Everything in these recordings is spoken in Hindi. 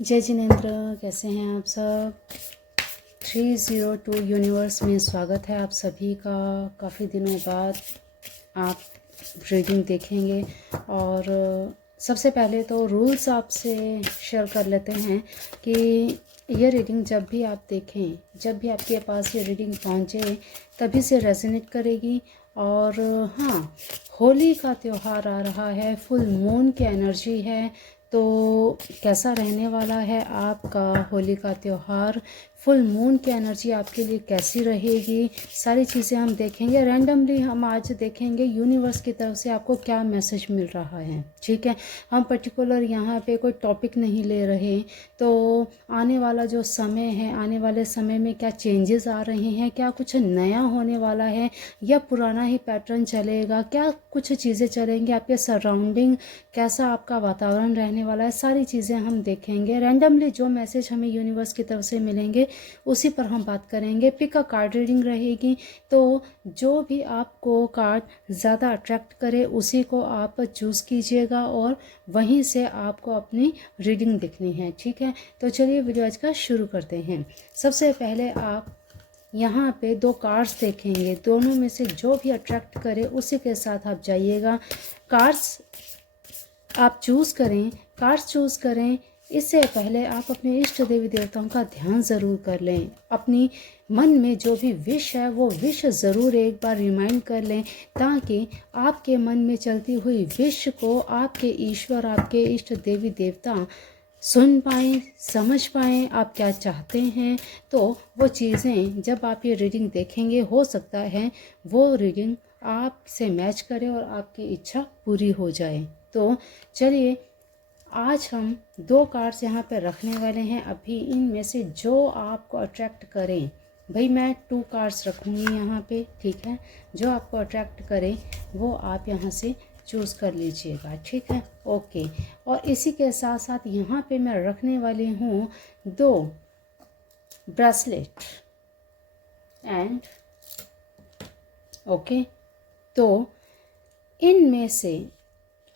जय जिनेंद्र, कैसे हैं आप सब। 302 यूनिवर्स में स्वागत है आप सभी का। काफ़ी दिनों बाद आप रीडिंग देखेंगे और सबसे पहले तो रूल्स आपसे शेयर कर लेते हैं कि ये रीडिंग जब भी आप देखें, जब भी आपके पास ये रीडिंग पहुंचे तभी से रेजोनेट करेगी। और हाँ, होली का त्यौहार आ रहा है, फुल मून की एनर्जी है, तो कैसा रहने वाला है आपका होली का त्यौहार, फुल मून की एनर्जी आपके लिए कैसी रहेगी, सारी चीज़ें हम देखेंगे। रैंडमली हम आज देखेंगे यूनिवर्स की तरफ से आपको क्या मैसेज मिल रहा है। ठीक है, हम पर्टिकुलर यहाँ पे कोई टॉपिक नहीं ले रहे। तो आने वाला जो समय है, आने वाले समय में क्या चेंजेस आ रहे हैं, क्या कुछ नया होने वाला है या पुराना ही पैटर्न चलेगा, क्या कुछ चीज़ें चलेंगी, आपके सराउंडिंग कैसा आपका वातावरण रहने वाला है, सारी चीज़ें हम देखेंगे। रैंडमली जो मैसेज हमें यूनिवर्स की तरफ से मिलेंगे उसी पर हम बात करेंगे। पिक अ कार्ड रीडिंग रहेगी, तो जो भी आपको कार्ड ज़्यादा अट्रैक्ट करे उसी को आप चूज़ कीजिएगा और वहीं से आपको अपनी रीडिंग देखनी है। ठीक है, तो चलिए वीडियो आज का शुरू करते हैं। सबसे पहले आप यहाँ पे दो कार्ड्स देखेंगे, दोनों में से जो भी अट्रैक्ट करे उसी के साथ आप जाइएगा। कार्ड्स आप चूज़ करें, कार्ड्स चूज़ करें इससे पहले आप अपने इष्ट देवी देवताओं का ध्यान ज़रूर कर लें। अपनी मन में जो भी विश है वो विश ज़रूर एक बार रिमाइंड कर लें, ताकि आपके मन में चलती हुई विश को आपके ईश्वर, आपके इष्ट देवी देवता सुन पाएँ, समझ पाएँ आप क्या चाहते हैं। तो वो चीज़ें जब आप ये रीडिंग देखेंगे, हो सकता है वो रीडिंग आपसे मैच करे और आपकी इच्छा पूरी हो जाए। तो चलिए, आज हम दो कार्ड्स यहाँ पे रखने वाले हैं। अभी इनमें से जो आपको अट्रैक्ट करें, भाई मैं 2 कार्ड्स रखूँगी यहाँ पे। ठीक है, जो आपको अट्रैक्ट करे वो आप यहाँ से चूज़ कर लीजिएगा। ठीक है, ओके। और इसी के साथ साथ यहाँ पे मैं रखने वाली हूँ 2 ब्रेसलेट एंड ओके। तो इनमें से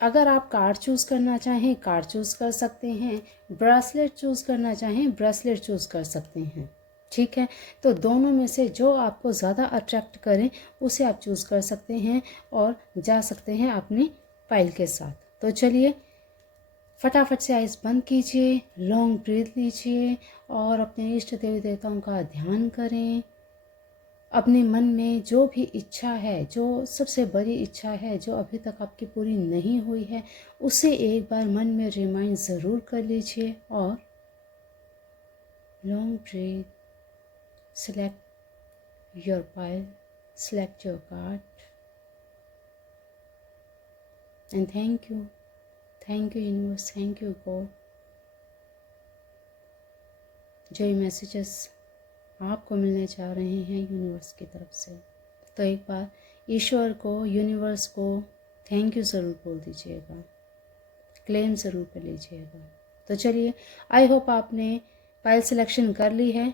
अगर आप कार्ड चूज़ करना चाहें कार्ड चूज़ कर सकते हैं, ब्रेसलेट चूज़ करना चाहें ब्रेसलेट चूज़ कर सकते हैं। ठीक है, तो दोनों में से जो आपको ज़्यादा अट्रैक्ट करें उसे आप चूज़ कर सकते हैं और जा सकते हैं अपनी फाइल के साथ। तो चलिए फटाफट से आइज़ बंद कीजिए, लॉन्ग ब्रीथ लीजिए और अपने इष्ट देवी देवताओं का ध्यान करें। अपने मन में जो भी इच्छा है, जो सबसे बड़ी इच्छा है जो अभी तक आपकी पूरी नहीं हुई है, उसे एक बार मन में रिमाइंड ज़रूर कर लीजिए और long breath, select your pile, select your card and thank you universe, thank you God. जो ये मैसेजेस आपको मिलने जा रहे हैं यूनिवर्स की तरफ से, तो एक बार ईश्वर को, यूनिवर्स को थैंक यू ज़रूर बोल दीजिएगा, क्लेम ज़रूर कर लीजिएगा। तो चलिए, आई होप आपने फाइल सिलेक्शन कर ली है।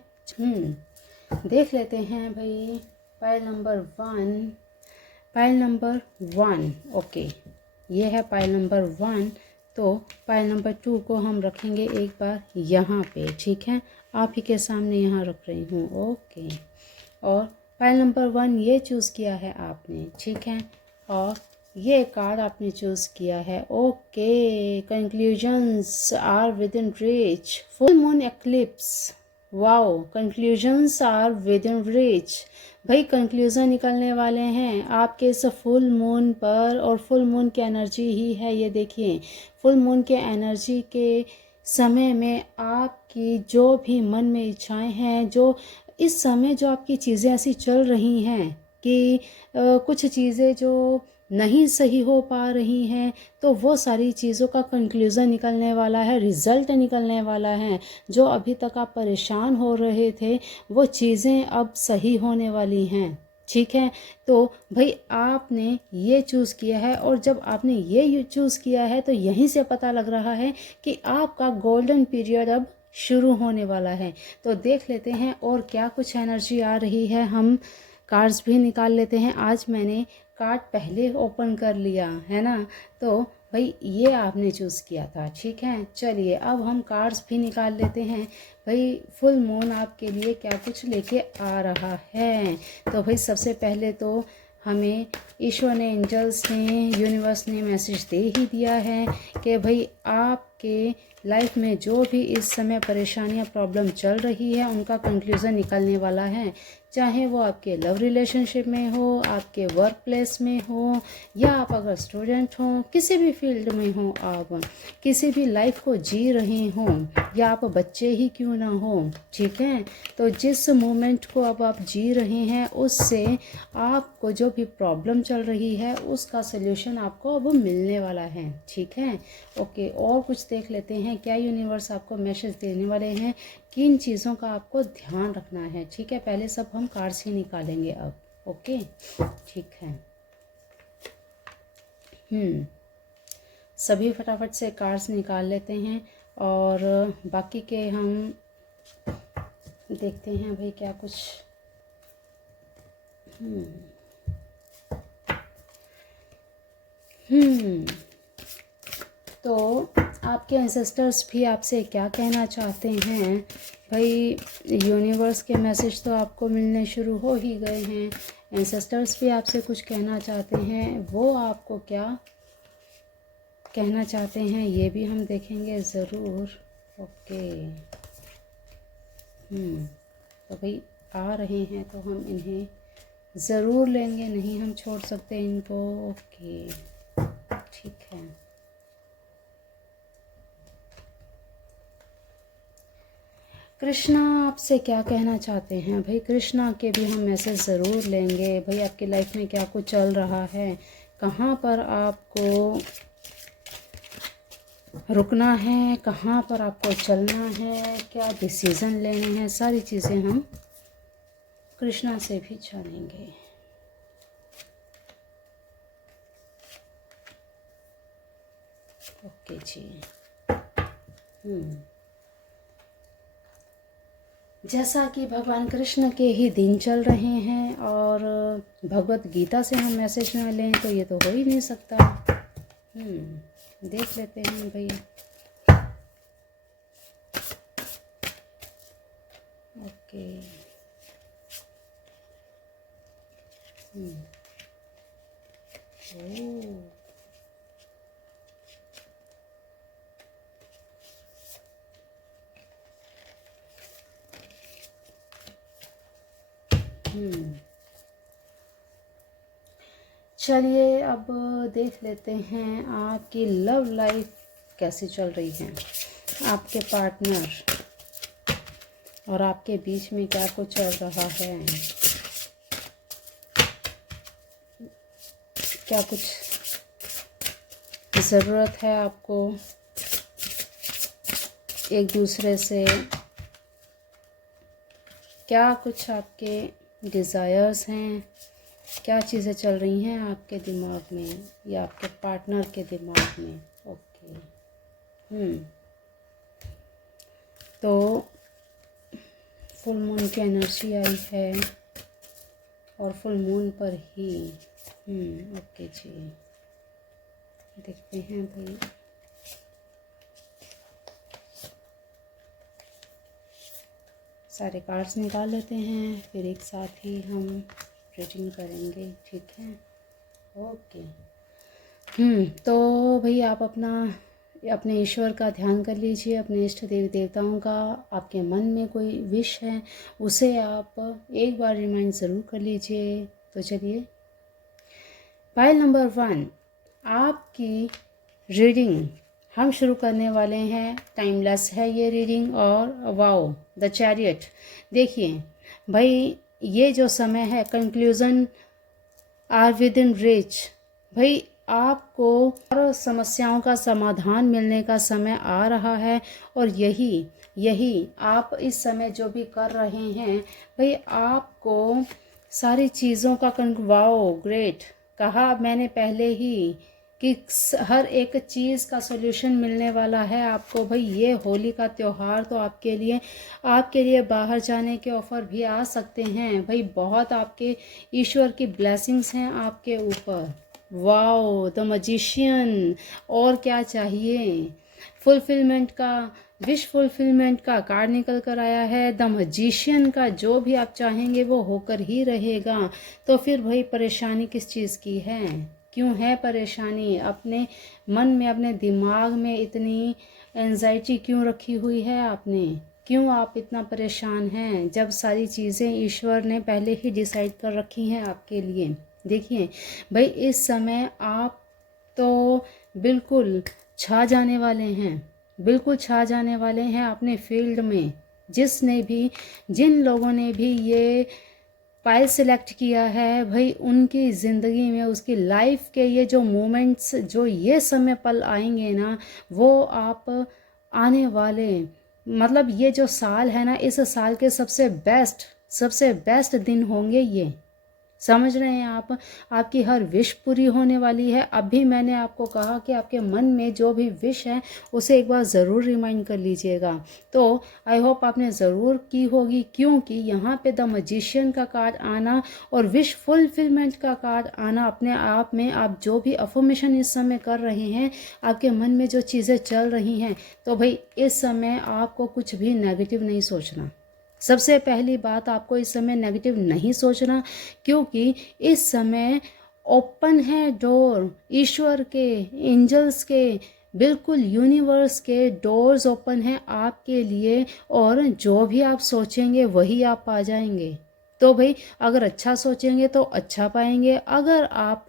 देख लेते हैं भाई, फाइल नंबर 1 ओके, ये है फाइल नंबर 1। तो फाइल नंबर 2 को हम रखेंगे एक बार यहाँ पे। ठीक है, आप ही के सामने यहाँ रख रही हूँ। ओके, और फाइल नंबर 1 ये चूज़ किया है आपने। ठीक है, और ये कार्ड आपने चूज़ किया है। Okay, conclusions are within reach, full moon eclipse. Wow, conclusions are within reach. भाई कंक्लूज़न निकलने वाले हैं आपके इस फुल मून पर, और फुल मून की एनर्जी ही है ये। देखिए, फुल मून के एनर्जी के समय में आपकी जो भी मन में इच्छाएं हैं, जो इस समय जो आपकी चीज़ें ऐसी चल रही हैं कि कुछ चीज़ें जो नहीं सही हो पा रही हैं, तो वो सारी चीज़ों का कंक्लूज़न निकलने वाला है, रिज़ल्ट निकलने वाला है। जो अभी तक आप परेशान हो रहे थे वो चीज़ें अब सही होने वाली हैं। ठीक है, तो भाई आपने ये चूज़ किया है, और जब आपने ये चूज़ किया है तो यहीं से पता लग रहा है कि आपका गोल्डन पीरियड अब शुरू होने वाला है। तो देख लेते हैं और क्या कुछ एनर्जी आ रही है। हम कार्ड्स भी निकाल लेते हैं। आज मैंने कार्ड पहले ओपन कर लिया है ना, तो भाई ये आपने चूज़ किया था, ठीक है। चलिए अब हम कार्ड्स भी निकाल लेते हैं भाई, फुल मून आपके लिए क्या कुछ लेके आ रहा है। तो भाई सबसे पहले तो हमें ईश्वर ने, एंजल्स ने, यूनिवर्स ने मैसेज दे ही दिया है कि भाई आपके लाइफ में जो भी इस समय परेशानियां, प्रॉब्लम चल रही है, उनका कंक्लूज़न निकलने वाला है। चाहे वो आपके लव रिलेशनशिप में हो, आपके वर्क प्लेस में हो, या आप अगर स्टूडेंट हो, किसी भी फील्ड में हो, आप किसी भी लाइफ को जी रहे हों, या आप बच्चे ही क्यों ना हो, ठीक है। तो जिस मोमेंट को अब आप जी रहे हैं, उससे आपको जो भी प्रॉब्लम चल रही है उसका सल्यूशन आपको अब मिलने वाला है, ठीक है। ओके, और कुछ देख लेते हैं क्या यूनिवर्स आपको मैसेज देने वाले हैं, किन चीज़ों का आपको ध्यान रखना है, ठीक है। पहले सब हम कार्ड्स ही निकालेंगे अब, ओके, ठीक है। सभी फटाफट से कार्ड्स निकाल लेते हैं और बाकी के हम देखते हैं भाई क्या कुछ। तो आपके एंसेस्टर्स भी आपसे क्या कहना चाहते हैं भाई। यूनिवर्स के मैसेज तो आपको मिलने शुरू हो ही गए हैं, एंसेस्टर्स भी आपसे कुछ कहना चाहते हैं, वो आपको क्या कहना चाहते हैं ये भी हम देखेंगे ज़रूर, ओके। तो भाई आ रहे हैं तो हम इन्हें ज़रूर लेंगे, नहीं हम छोड़ सकते इनको, ओके, ठीक है। कृष्णा आपसे क्या कहना चाहते हैं भाई, कृष्णा के भी हम मैसेज ज़रूर लेंगे भाई। आपकी लाइफ में क्या कुछ चल रहा है, कहाँ पर आपको रुकना है, कहाँ पर आपको चलना है, क्या डिसीज़न लेने हैं, सारी चीज़ें हम कृष्णा से भी जानेंगे। ओके जी। जैसा कि भगवान कृष्ण के ही दिन चल रहे हैं और भगवत गीता से हम मैसेज ना लें तो ये तो हो ही नहीं सकता। देख लेते हैं भैया, ओके। चलिए अब देख लेते हैं आपकी लव लाइफ कैसी चल रही है, आपके पार्टनर और आपके बीच में क्या कुछ चल रहा है, क्या कुछ ज़रूरत है आपको एक दूसरे से, क्या कुछ आपके डिज़ायर्स हैं, क्या चीज़ें चल रही हैं आपके दिमाग में या आपके पार्टनर के दिमाग में, ओके। तो फुल मून की एनर्जी आई है और फुल मून पर ही ओके जी, देखते हैं भाई। सारे कार्ड्स निकाल लेते हैं, फिर एक साथ ही हम रीडिंग करेंगे, ठीक है, ओके। तो भाई आप अपने ईश्वर का ध्यान कर लीजिए, अपने इष्ट देवी देवताओं का। आपके मन में कोई विश है उसे आप एक बार रिमाइंड ज़रूर कर लीजिए। तो चलिए, पाइल नंबर 1 आपकी रीडिंग हम शुरू करने वाले हैं। टाइमलेस है ये रीडिंग और वाओ द चैरियट। देखिए भाई, ये जो समय है, conclusion are within reach. भाई आपको हर समस्याओं का समाधान मिलने का समय आ रहा है और यही आप इस समय जो भी कर रहे हैं भाई, आपको सारी चीज़ों का वाओ ग्रेट कहा मैंने पहले ही कि हर एक चीज़ का सॉल्यूशन मिलने वाला है आपको। भाई ये होली का त्यौहार तो आपके लिए बाहर जाने के ऑफ़र भी आ सकते हैं भाई। बहुत आपके ईश्वर की ब्लेसिंग्स हैं आपके ऊपर, वाओ, द मजिशियन। और क्या चाहिए। फुलफिलमेंट का, विश फुलफिलमेंट का कार्ड निकल कर आया है। द मजिशियन का जो भी आप चाहेंगे वो होकर ही रहेगा। तो फिर भाई परेशानी किस चीज़ की है, क्यों है परेशानी। अपने मन में, अपने दिमाग में इतनी एंजाइटी क्यों रखी हुई है आपने, क्यों आप इतना परेशान हैं, जब सारी चीज़ें ईश्वर ने पहले ही डिसाइड कर रखी हैं आपके लिए। देखिए भाई, इस समय आप तो बिल्कुल छा जाने वाले हैं, बिल्कुल छा जाने वाले हैं अपने फील्ड में। जिन लोगों ने भी ये पायल सेलेक्ट किया है भाई, उनकी ज़िंदगी में, उसकी लाइफ के ये जो मोमेंट्स, जो ये समय पल आएंगे ना, वो आप आने वाले, मतलब ये जो साल है ना, इस साल के सबसे बेस्ट दिन होंगे ये। समझ रहे हैं आप। आपकी हर विश पूरी होने वाली है। अभी मैंने आपको कहा कि आपके मन में जो भी विश है उसे एक बार ज़रूर रिमाइंड कर लीजिएगा। तो आई होप आपने ज़रूर की होगी, क्योंकि यहाँ पे द मजिशियन का कार्ड आना और विश फुलफिलमेंट का कार्ड आना, अपने आप में आप जो भी अफर्मेशन इस समय कर रहे हैं, आपके मन में जो चीज़ें चल रही हैं, तो भाई इस समय आपको कुछ भी नेगेटिव नहीं सोचना। सबसे पहली बात, आपको इस समय नेगेटिव नहीं सोचना, क्योंकि इस समय ओपन है डोर ईश्वर के, एंजल्स के, बिल्कुल यूनिवर्स के डोर्स ओपन है आपके लिए। और जो भी आप सोचेंगे वही आप पा जाएंगे। तो भाई अगर अच्छा सोचेंगे तो अच्छा पाएंगे, अगर आप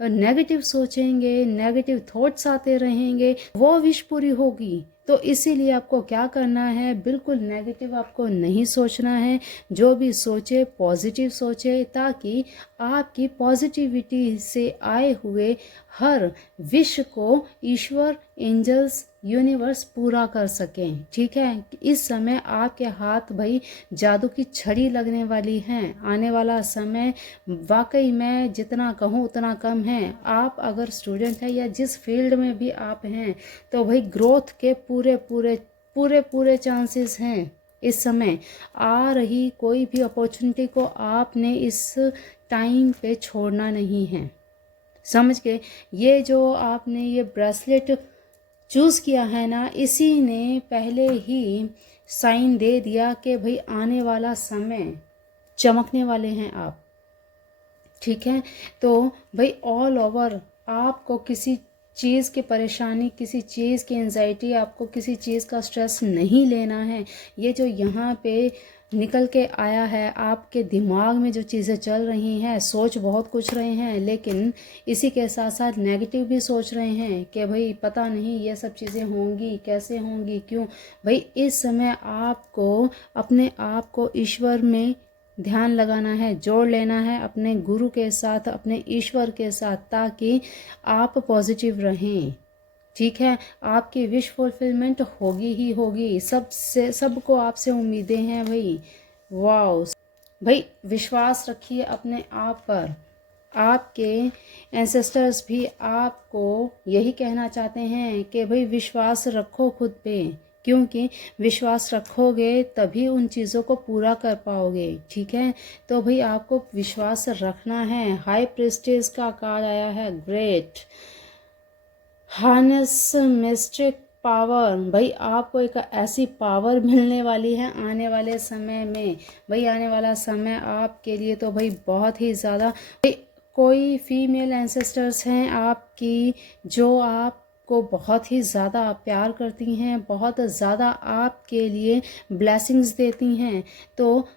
नेगेटिव सोचेंगे, नेगेटिव थॉट्स आते रहेंगे, वो विश पूरी होगी। तो इसीलिए आपको क्या करना है, बिल्कुल नेगेटिव आपको नहीं सोचना है। जो भी सोचे पॉजिटिव सोचे, ताकि आपकी पॉजिटिविटी से आए हुए हर विश को ईश्वर, एंजल्स, यूनिवर्स पूरा कर सकें। ठीक है, इस समय आपके हाथ भाई जादू की छड़ी लगने वाली है। आने वाला समय वाकई में जितना कहूँ उतना कम है। आप अगर स्टूडेंट हैं या जिस फील्ड में भी आप हैं, तो भाई ग्रोथ के पूरे चांसेस हैं। इस समय आ रही कोई भी अपॉर्चुनिटी को आपने इस टाइम पे छोड़ना नहीं है। समझ के, ये जो आपने ये ब्रेसलेट चूज़ किया है ना, इसी ने पहले ही साइन दे दिया कि भाई आने वाला समय चमकने वाले हैं आप। ठीक है, तो भाई ऑल ओवर आपको किसी चीज़ की परेशानी, किसी चीज़ की एंजाइटी, आपको किसी चीज़ का स्ट्रेस नहीं लेना है। ये जो यहाँ पे निकल के आया है, आपके दिमाग में जो चीज़ें चल रही हैं, सोच बहुत कुछ रहे हैं, लेकिन इसी के साथ साथ नेगेटिव भी सोच रहे हैं कि भाई पता नहीं ये सब चीज़ें होंगी, कैसे होंगी, क्यों। भाई इस समय आपको अपने आप को ईश्वर में ध्यान लगाना है, जोड़ लेना है अपने गुरु के साथ, अपने ईश्वर के साथ, ताकि आप पॉजिटिव रहें। ठीक है, आपकी विश फुलफिलमेंट होगी ही होगी। सबको आपसे उम्मीदें हैं भाई। वाओ भाई, विश्वास रखिए अपने आप पर। आपके एंसेस्टर्स भी आपको यही कहना चाहते हैं कि भाई विश्वास रखो खुद पे, क्योंकि विश्वास रखोगे तभी उन चीज़ों को पूरा कर पाओगे। ठीक है, तो भाई आपको विश्वास रखना है। हाई प्रेस्टेज का कार्ड आया है, ग्रेट। हार्नेस मिस्टिक पावर, भाई आपको एक ऐसी पावर मिलने वाली है आने वाले समय में। भाई आने वाला समय आपके लिए तो भाई बहुत ही ज़्यादा, कोई फीमेल एंसेस्टर्स हैं आपकी जो आपको बहुत ही ज़्यादा प्यार करती हैं, बहुत ज़्यादा आपके लिए ब्लेसिंग्स देती हैं। तो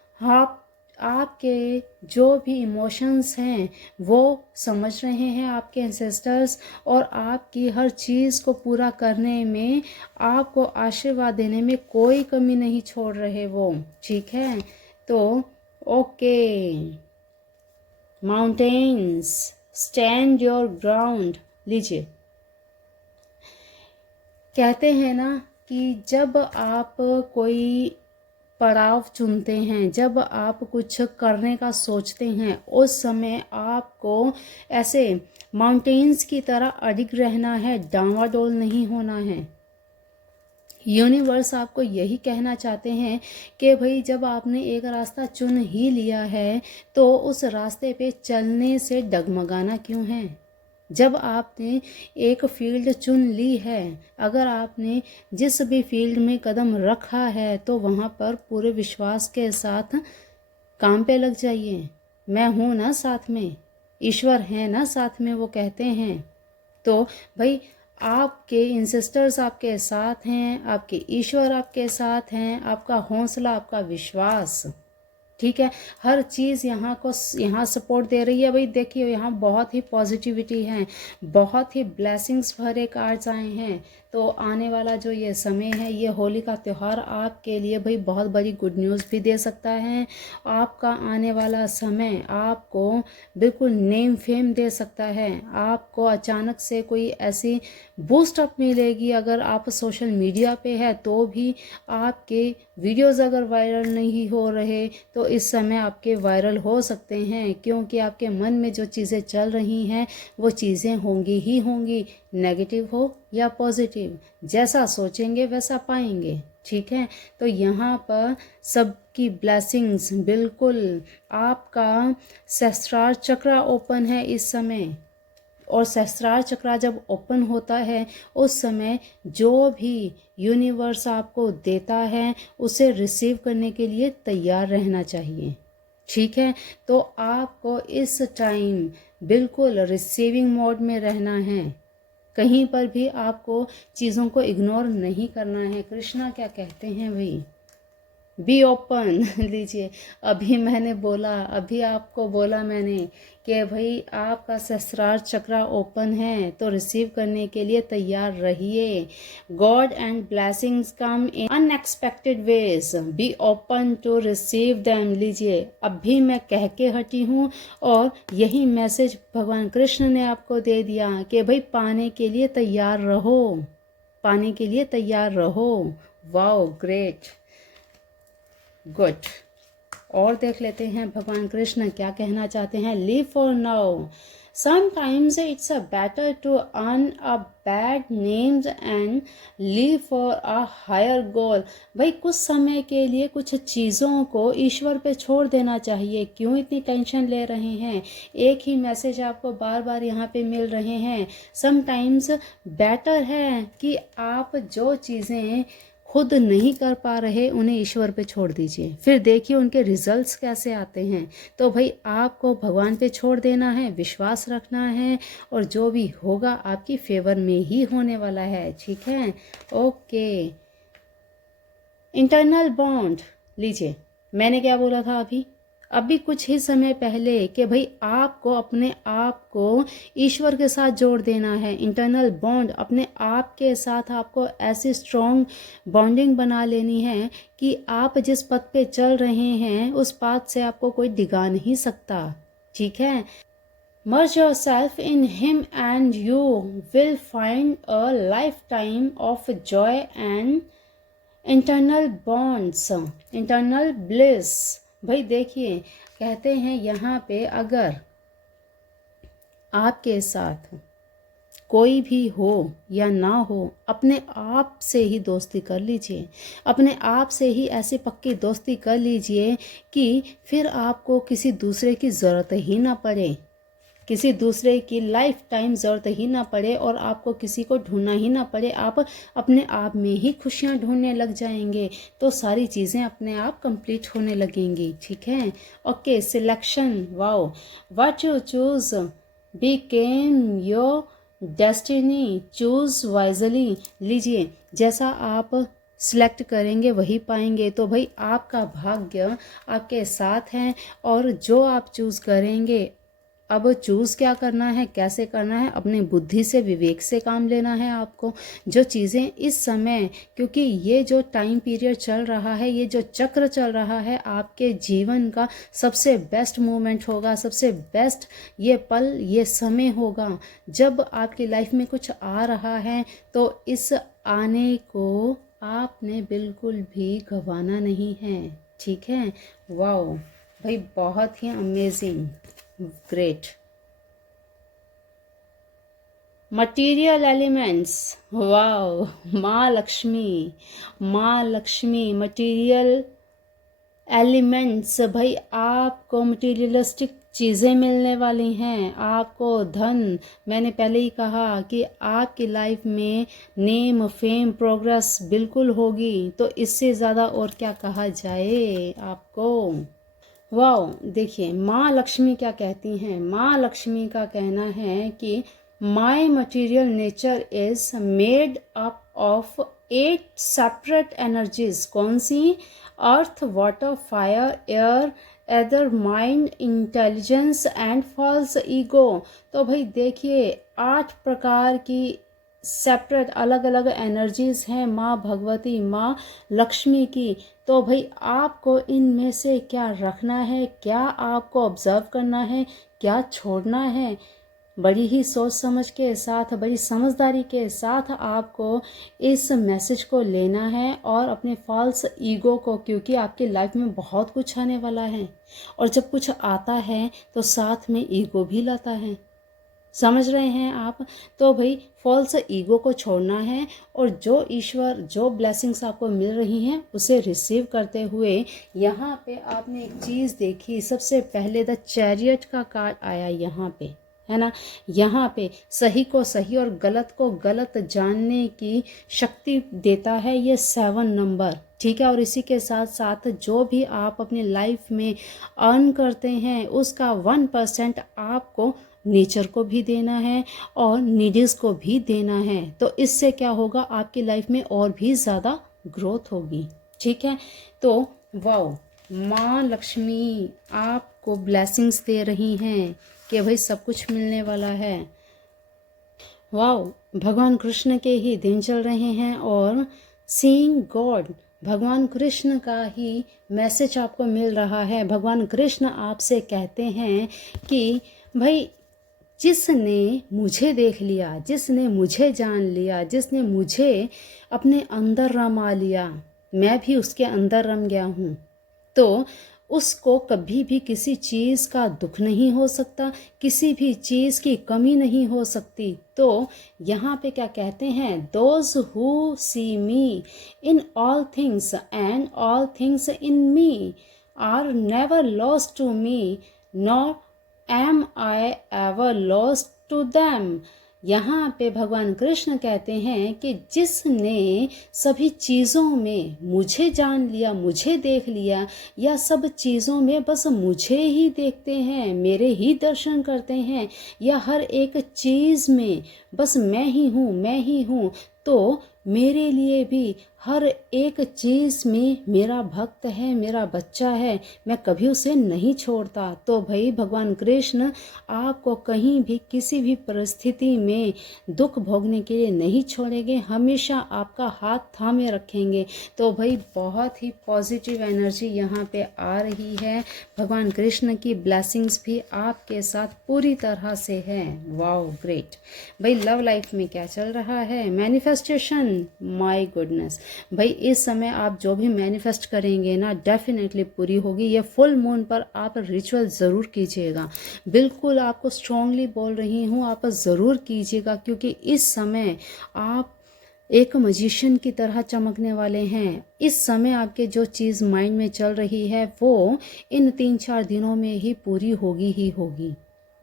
आपके जो भी इमोशंस हैं वो समझ रहे हैं आपके एंसेस्टर्स, और आपकी हर चीज़ को पूरा करने में, आपको आशीर्वाद देने में कोई कमी नहीं छोड़ रहे वो। ठीक है, तो okay. Mountains stand your ground लीजिए। कहते हैं ना कि जब आप कोई पड़ाव चुनते हैं, जब आप कुछ करने का सोचते हैं, उस समय आपको ऐसे माउंटेन्स की तरह अडिग रहना है, डांवाडोल नहीं होना है। यूनिवर्स आपको यही कहना चाहते हैं कि भाई जब आपने एक रास्ता चुन ही लिया है, तो उस रास्ते पे चलने से डगमगाना क्यों है। जब आपने एक फील्ड चुन ली है, अगर आपने जिस भी फील्ड में कदम रखा है तो वहाँ पर पूरे विश्वास के साथ काम पे लग जाइए। मैं हूँ ना साथ में, ईश्वर है ना साथ में, वो कहते हैं। तो भाई आपके इंसिस्टर्स आपके साथ हैं, आपके ईश्वर आपके साथ हैं, आपका हौसला, आपका विश्वास, ठीक है, हर चीज़ यहाँ सपोर्ट दे रही है। भाई देखिए यहाँ बहुत ही पॉजिटिविटी है, बहुत ही ब्लेसिंग्स भरे कार्ड्स आए हैं। तो आने वाला जो ये समय है, ये होली का त्यौहार आपके लिए भाई बहुत बड़ी गुड न्यूज़ भी दे सकता है। आपका आने वाला समय आपको बिल्कुल नेम फेम दे सकता है। आपको अचानक से कोई ऐसी बूस्ट अप मिलेगी। अगर आप सोशल मीडिया पे है तो भी आपके वीडियोस अगर वायरल नहीं हो रहे तो इस समय आपके वायरल हो सकते हैं, क्योंकि आपके मन में जो चीज़ें चल रही हैं वो चीज़ें होंगी ही होंगी, नेगेटिव हो या पॉजिटिव, जैसा सोचेंगे वैसा पाएंगे, ठीक है। तो यहाँ पर सबकी ब्लेसिंग्स, बिल्कुल आपका सहस्त्रार चक्र ओपन है इस समय, और सहस्त्रार चक्र जब ओपन होता है उस समय जो भी यूनिवर्स आपको देता है उसे रिसीव करने के लिए तैयार रहना चाहिए, ठीक है। तो आपको इस टाइम बिल्कुल रिसीविंग मोड में रहना है, कहीं पर भी आपको चीज़ों को इग्नोर नहीं करना है। कृष्णा क्या कहते हैं भाई, बी ओपन लीजिए। अभी मैंने बोला, अभी आपको बोला मैंने कि भाई आपका सहस्त्रार चक्र ओपन है, तो रिसीव करने के लिए तैयार रहिए। God and blessings come in unexpected ways, be open to receive them. लीजिए अभी मैं कह के हटी हूँ और यही मैसेज भगवान कृष्ण ने आपको दे दिया कि भाई पाने के लिए तैयार रहो, पाने के लिए तैयार रहो। Wow, great, good. और देख लेते हैं भगवान कृष्ण क्या कहना चाहते हैं। Live for now, sometimes it's a better to earn a bad names and live for a higher goal. भाई कुछ समय के लिए कुछ चीज़ों को ईश्वर पे छोड़ देना चाहिए। क्यों इतनी टेंशन ले रहे हैं, एक ही मैसेज आपको बार बार यहाँ पे मिल रहे हैं। समटाइम्स बेटर है कि आप जो चीज़ें खुद नहीं कर पा रहे उन्हें ईश्वर पे छोड़ दीजिए, फिर देखिए उनके रिजल्ट्स कैसे आते हैं। तो भाई आपको भगवान पे छोड़ देना है, विश्वास रखना है, और जो भी होगा आपकी फेवर में ही होने वाला है, ठीक है। ओके, इंटरनल बॉन्ड, लीजिए मैंने क्या बोला था अभी कुछ ही समय पहले कि भाई आपको अपने आप को ईश्वर के साथ जोड़ देना है। इंटरनल बॉन्ड, अपने आप के साथ आपको ऐसी स्ट्रॉन्ग बॉन्डिंग बना लेनी है कि आप जिस पथ पे चल रहे हैं उस पाथ से आपको कोई डिगा नहीं सकता, ठीक है। Merge yourself in him and you will find a lifetime of joy and internal bonds, internal bliss. भाई देखिए कहते हैं यहाँ पे अगर आपके साथ कोई भी हो या ना हो, अपने आप से ही दोस्ती कर लीजिए, अपने आप से ही ऐसी पक्की दोस्ती कर लीजिए कि फिर आपको किसी दूसरे की ज़रूरत ही ना पड़े, किसी दूसरे की लाइफ टाइम ज़रूरत ही ना पड़े, और आपको किसी को ढूंढना ही ना पड़े। आप अपने आप में ही खुशियाँ ढूंढने लग जाएंगे, तो सारी चीज़ें अपने आप कंप्लीट होने लगेंगी, ठीक है। Okay, selection, wow, what you choose became your destiny, choose wisely. लीजिए जैसा आप सिलेक्ट करेंगे वही पाएंगे। तो भाई आपका भाग्य आपके साथ है, और जो आप चूज़ करेंगे, अब चूज़ क्या करना है, कैसे करना है, अपने बुद्धि से, विवेक से काम लेना है आपको। जो चीज़ें इस समय, क्योंकि ये जो टाइम पीरियड चल रहा है, ये जो चक्र चल रहा है, आपके जीवन का सबसे बेस्ट मोमेंट होगा, सबसे बेस्ट ये पल, ये समय होगा जब आपकी लाइफ में कुछ आ रहा है। तो इस आने को आपने बिल्कुल भी गंवाना नहीं है, ठीक है। वाओ भाई, बहुत ही amazing, great. Material elements, wow, माँ लक्ष्मी, माँ लक्ष्मी, मटीरियल एलिमेंट्स। भाई आपको मटीरियलिस्टिक चीज़ें मिलने वाली हैं आपको। धन, मैंने पहले ही कहा कि आपकी लाइफ में नेम, फेम, प्रोग्रेस बिल्कुल होगी। तो इससे ज़्यादा और क्या कहा जाए आपको। वाओ, देखिए माँ लक्ष्मी क्या कहती हैं। माँ लक्ष्मी का कहना है कि my material nature is made up of 8 separate energies. कौन सी? Earth, water, fire, air, ether, mind, intelligence and false ego. तो भाई देखिए 8 प्रकार की सेपरेट अलग अलग एनर्जीज हैं माँ भगवती, माँ लक्ष्मी की। तो भाई आपको इनमें से क्या रखना है, क्या आपको ऑब्जर्व करना है, क्या छोड़ना है, बड़ी ही सोच समझ के साथ, बड़ी समझदारी के साथ आपको इस मैसेज को लेना है और अपने फॉल्स ईगो को, क्योंकि आपकी लाइफ में बहुत कुछ आने वाला है और जब कुछ आता है तो साथ में ईगो भी लाता है। समझ रहे हैं आप। तो भाई फॉल्स ईगो को छोड़ना है और जो ईश्वर, जो ब्लेसिंग्स आपको मिल रही हैं उसे रिसीव करते हुए यहाँ पे आपने एक चीज़ देखी। सबसे पहले द चैरियट का कार्ड आया यहाँ पे, है ना। यहाँ पे सही को सही और गलत को गलत जानने की शक्ति देता है ये 7 नंबर, ठीक है। और इसी के साथ साथ जो भी आप अपनी लाइफ में अर्न करते हैं उसका 1% आपको नेचर को भी देना है और नीडीज को भी देना है। तो इससे क्या होगा, आपकी लाइफ में और भी ज़्यादा ग्रोथ होगी, ठीक है। तो वाओ, माँ लक्ष्मी आपको ब्लेसिंग्स दे रही हैं कि भाई सब कुछ मिलने वाला है। वाओ, भगवान कृष्ण के ही दिन चल रहे हैं और सीइंग गॉड, भगवान कृष्ण का ही मैसेज आपको मिल रहा है। भगवान कृष्ण आपसे कहते हैं कि भाई जिसने मुझे देख लिया, जिसने मुझे जान लिया, जिसने मुझे अपने अंदर रमा लिया, मैं भी उसके अंदर रम गया हूँ, तो उसको कभी भी किसी चीज़ का दुख नहीं हो सकता, किसी भी चीज़ की कमी नहीं हो सकती। तो यहाँ पे क्या कहते हैं, those who see me in all things and all things in me are never lost to me, nor am I ever lost to them. यहाँ पे भगवान कृष्ण कहते हैं कि जिसने सभी चीज़ों में मुझे जान लिया, मुझे देख लिया, या सब चीज़ों में बस मुझे ही देखते हैं, मेरे ही दर्शन करते हैं, या हर एक चीज़ में बस मैं ही हूँ, मैं ही हूँ, तो मेरे लिए भी हर एक चीज़ में मेरा भक्त है, मेरा बच्चा है, मैं कभी उसे नहीं छोड़ता। तो भाई भगवान कृष्ण आपको कहीं भी किसी भी परिस्थिति में दुख भोगने के लिए नहीं छोड़ेंगे, हमेशा आपका हाथ थामे रखेंगे। तो भाई बहुत ही पॉजिटिव एनर्जी यहाँ पे आ रही है। भगवान कृष्ण की ब्लेसिंग्स भी आपके साथ पूरी तरह से है। Wow, great. भाई लव लाइफ में क्या चल रहा है, मैनिफेस्टेशन, माय गुडनेस। भाई इस समय आप जो भी मैनिफेस्ट करेंगे ना, डेफिनेटली पूरी होगी। ये फुल मून पर आप रिचुअल ज़रूर कीजिएगा, बिल्कुल आपको स्ट्रांगली बोल रही हूँ, आप ज़रूर कीजिएगा, क्योंकि इस समय आप एक मजिशियन की तरह चमकने वाले हैं। इस समय आपके जो चीज़ माइंड में चल रही है वो इन 3-4 दिनों में ही पूरी होगी ही होगी।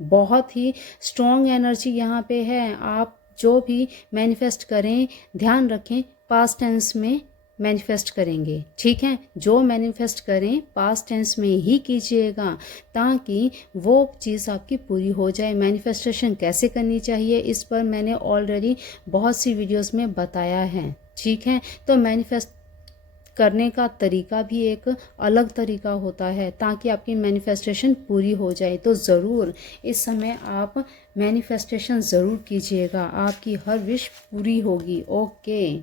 बहुत ही स्ट्रॉन्ग एनर्जी यहाँ पे है। आप जो भी मैनिफेस्ट करें, ध्यान रखें पास्ट टेंस में मैनिफेस्ट करेंगे, ठीक है। जो मैनिफेस्ट करें पास्ट टेंस में ही कीजिएगा ताकि वो चीज़ आपकी पूरी हो जाए। मैनिफेस्टेशन कैसे करनी चाहिए इस पर मैंने ऑलरेडी बहुत सी वीडियोस में बताया है, ठीक है। तो मैनिफेस्ट करने का तरीका भी एक अलग तरीका होता है ताकि आपकी मैनिफेस्टेशन पूरी हो जाए। तो ज़रूर इस समय आप मैनिफेस्टेशन ज़रूर कीजिएगा, आपकी हर विश पूरी होगी। Okay,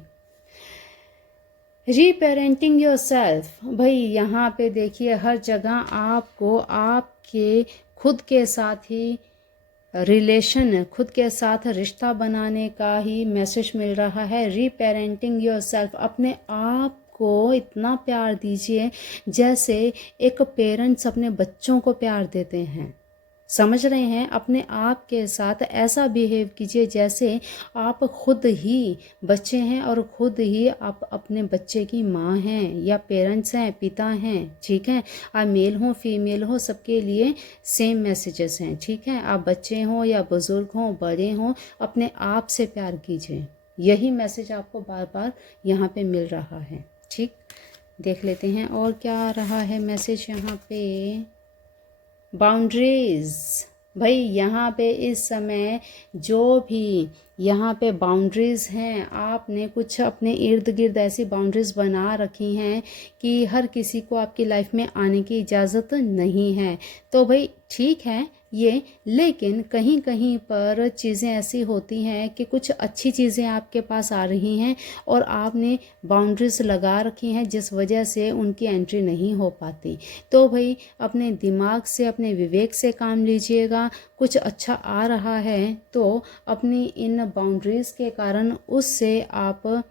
reparenting your self. भाई यहाँ पे देखिए हर जगह आपको आपके खुद के साथ ही रिलेशन, खुद के साथ रिश्ता बनाने का ही मैसेज मिल रहा है। रीपेरेंटिंग योर सेल्फ, अपने आप को इतना प्यार दीजिए जैसे एक पेरेंट्स अपने बच्चों को प्यार देते हैं। समझ रहे हैं? अपने आप के साथ ऐसा बिहेव कीजिए जैसे आप खुद ही बच्चे हैं और खुद ही आप अपने बच्चे की माँ हैं या पेरेंट्स हैं, पिता हैं, ठीक है? आप मेल हो फीमेल हो, सबके लिए सेम मैसेजेस हैं, ठीक है? आप बच्चे हों या बुज़ुर्ग हों, बड़े हों, अपने आप से प्यार कीजिए। यही मैसेज आपको बार बार यहाँ पे मिल रहा है, ठीक? देख लेते हैं और क्या आ रहा है मैसेज यहाँ पे। बाउंड्रीज, भाई यहाँ पे इस समय जो भी यहाँ पे बाउंड्रीज़ हैं, आपने कुछ अपने इर्द गिर्द ऐसी बाउंड्रीज़ बना रखी हैं कि हर किसी को आपकी लाइफ में आने की इजाज़त नहीं है। तो भाई ठीक है ये, लेकिन कहीं कहीं पर चीज़ें ऐसी होती हैं कि कुछ अच्छी चीज़ें आपके पास आ रही हैं और आपने बाउंड्रीज़ लगा रखी हैं जिस वजह से उनकी एंट्री नहीं हो पाती। तो भाई अपने दिमाग से, अपने विवेक से काम लीजिएगा। कुछ अच्छा आ रहा है तो अपनी इन बाउंड्रीज़ के कारण उससे आप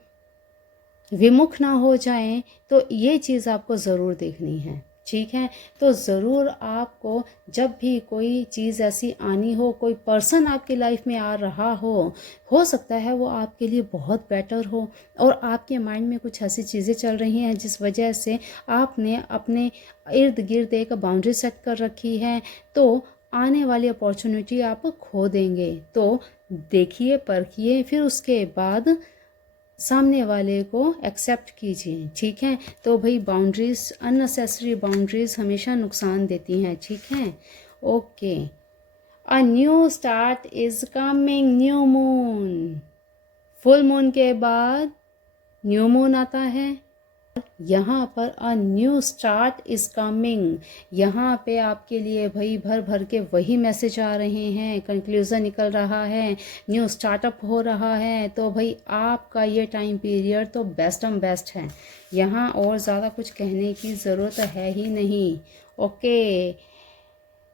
विमुख ना हो जाएं, तो ये चीज़ आपको ज़रूर देखनी है, ठीक है? तो ज़रूर आपको जब भी कोई चीज़ ऐसी आनी हो, कोई पर्सन आपकी लाइफ में आ रहा हो सकता है वो आपके लिए बहुत बेटर हो और आपके माइंड में कुछ ऐसी चीज़ें चल रही हैं जिस वजह से आपने अपने इर्द गिर्द एक बाउंड्री सेट कर रखी है, तो आने वाली अपॉर्चुनिटी आप खो देंगे। तो देखिए, परखिए, फिर उसके बाद सामने वाले को एक्सेप्ट कीजिए, ठीक है? तो भाई बाउंड्रीज, अननेसेसरी बाउंड्रीज हमेशा नुकसान देती हैं, ठीक है? Okay, a new start is coming, new moon, full moon के बाद न्यू मून आता है। यहाँ पर a new start is coming, यहाँ पे आपके लिए भाई भर भर के वही मैसेज आ रहे हैं, कंक्लूज़न निकल रहा है, न्यू स्टार्टअप हो रहा है। तो भाई आपका ये टाइम पीरियड तो बेस्ट है यहाँ, और ज़्यादा कुछ कहने की ज़रूरत है ही नहीं। Okay,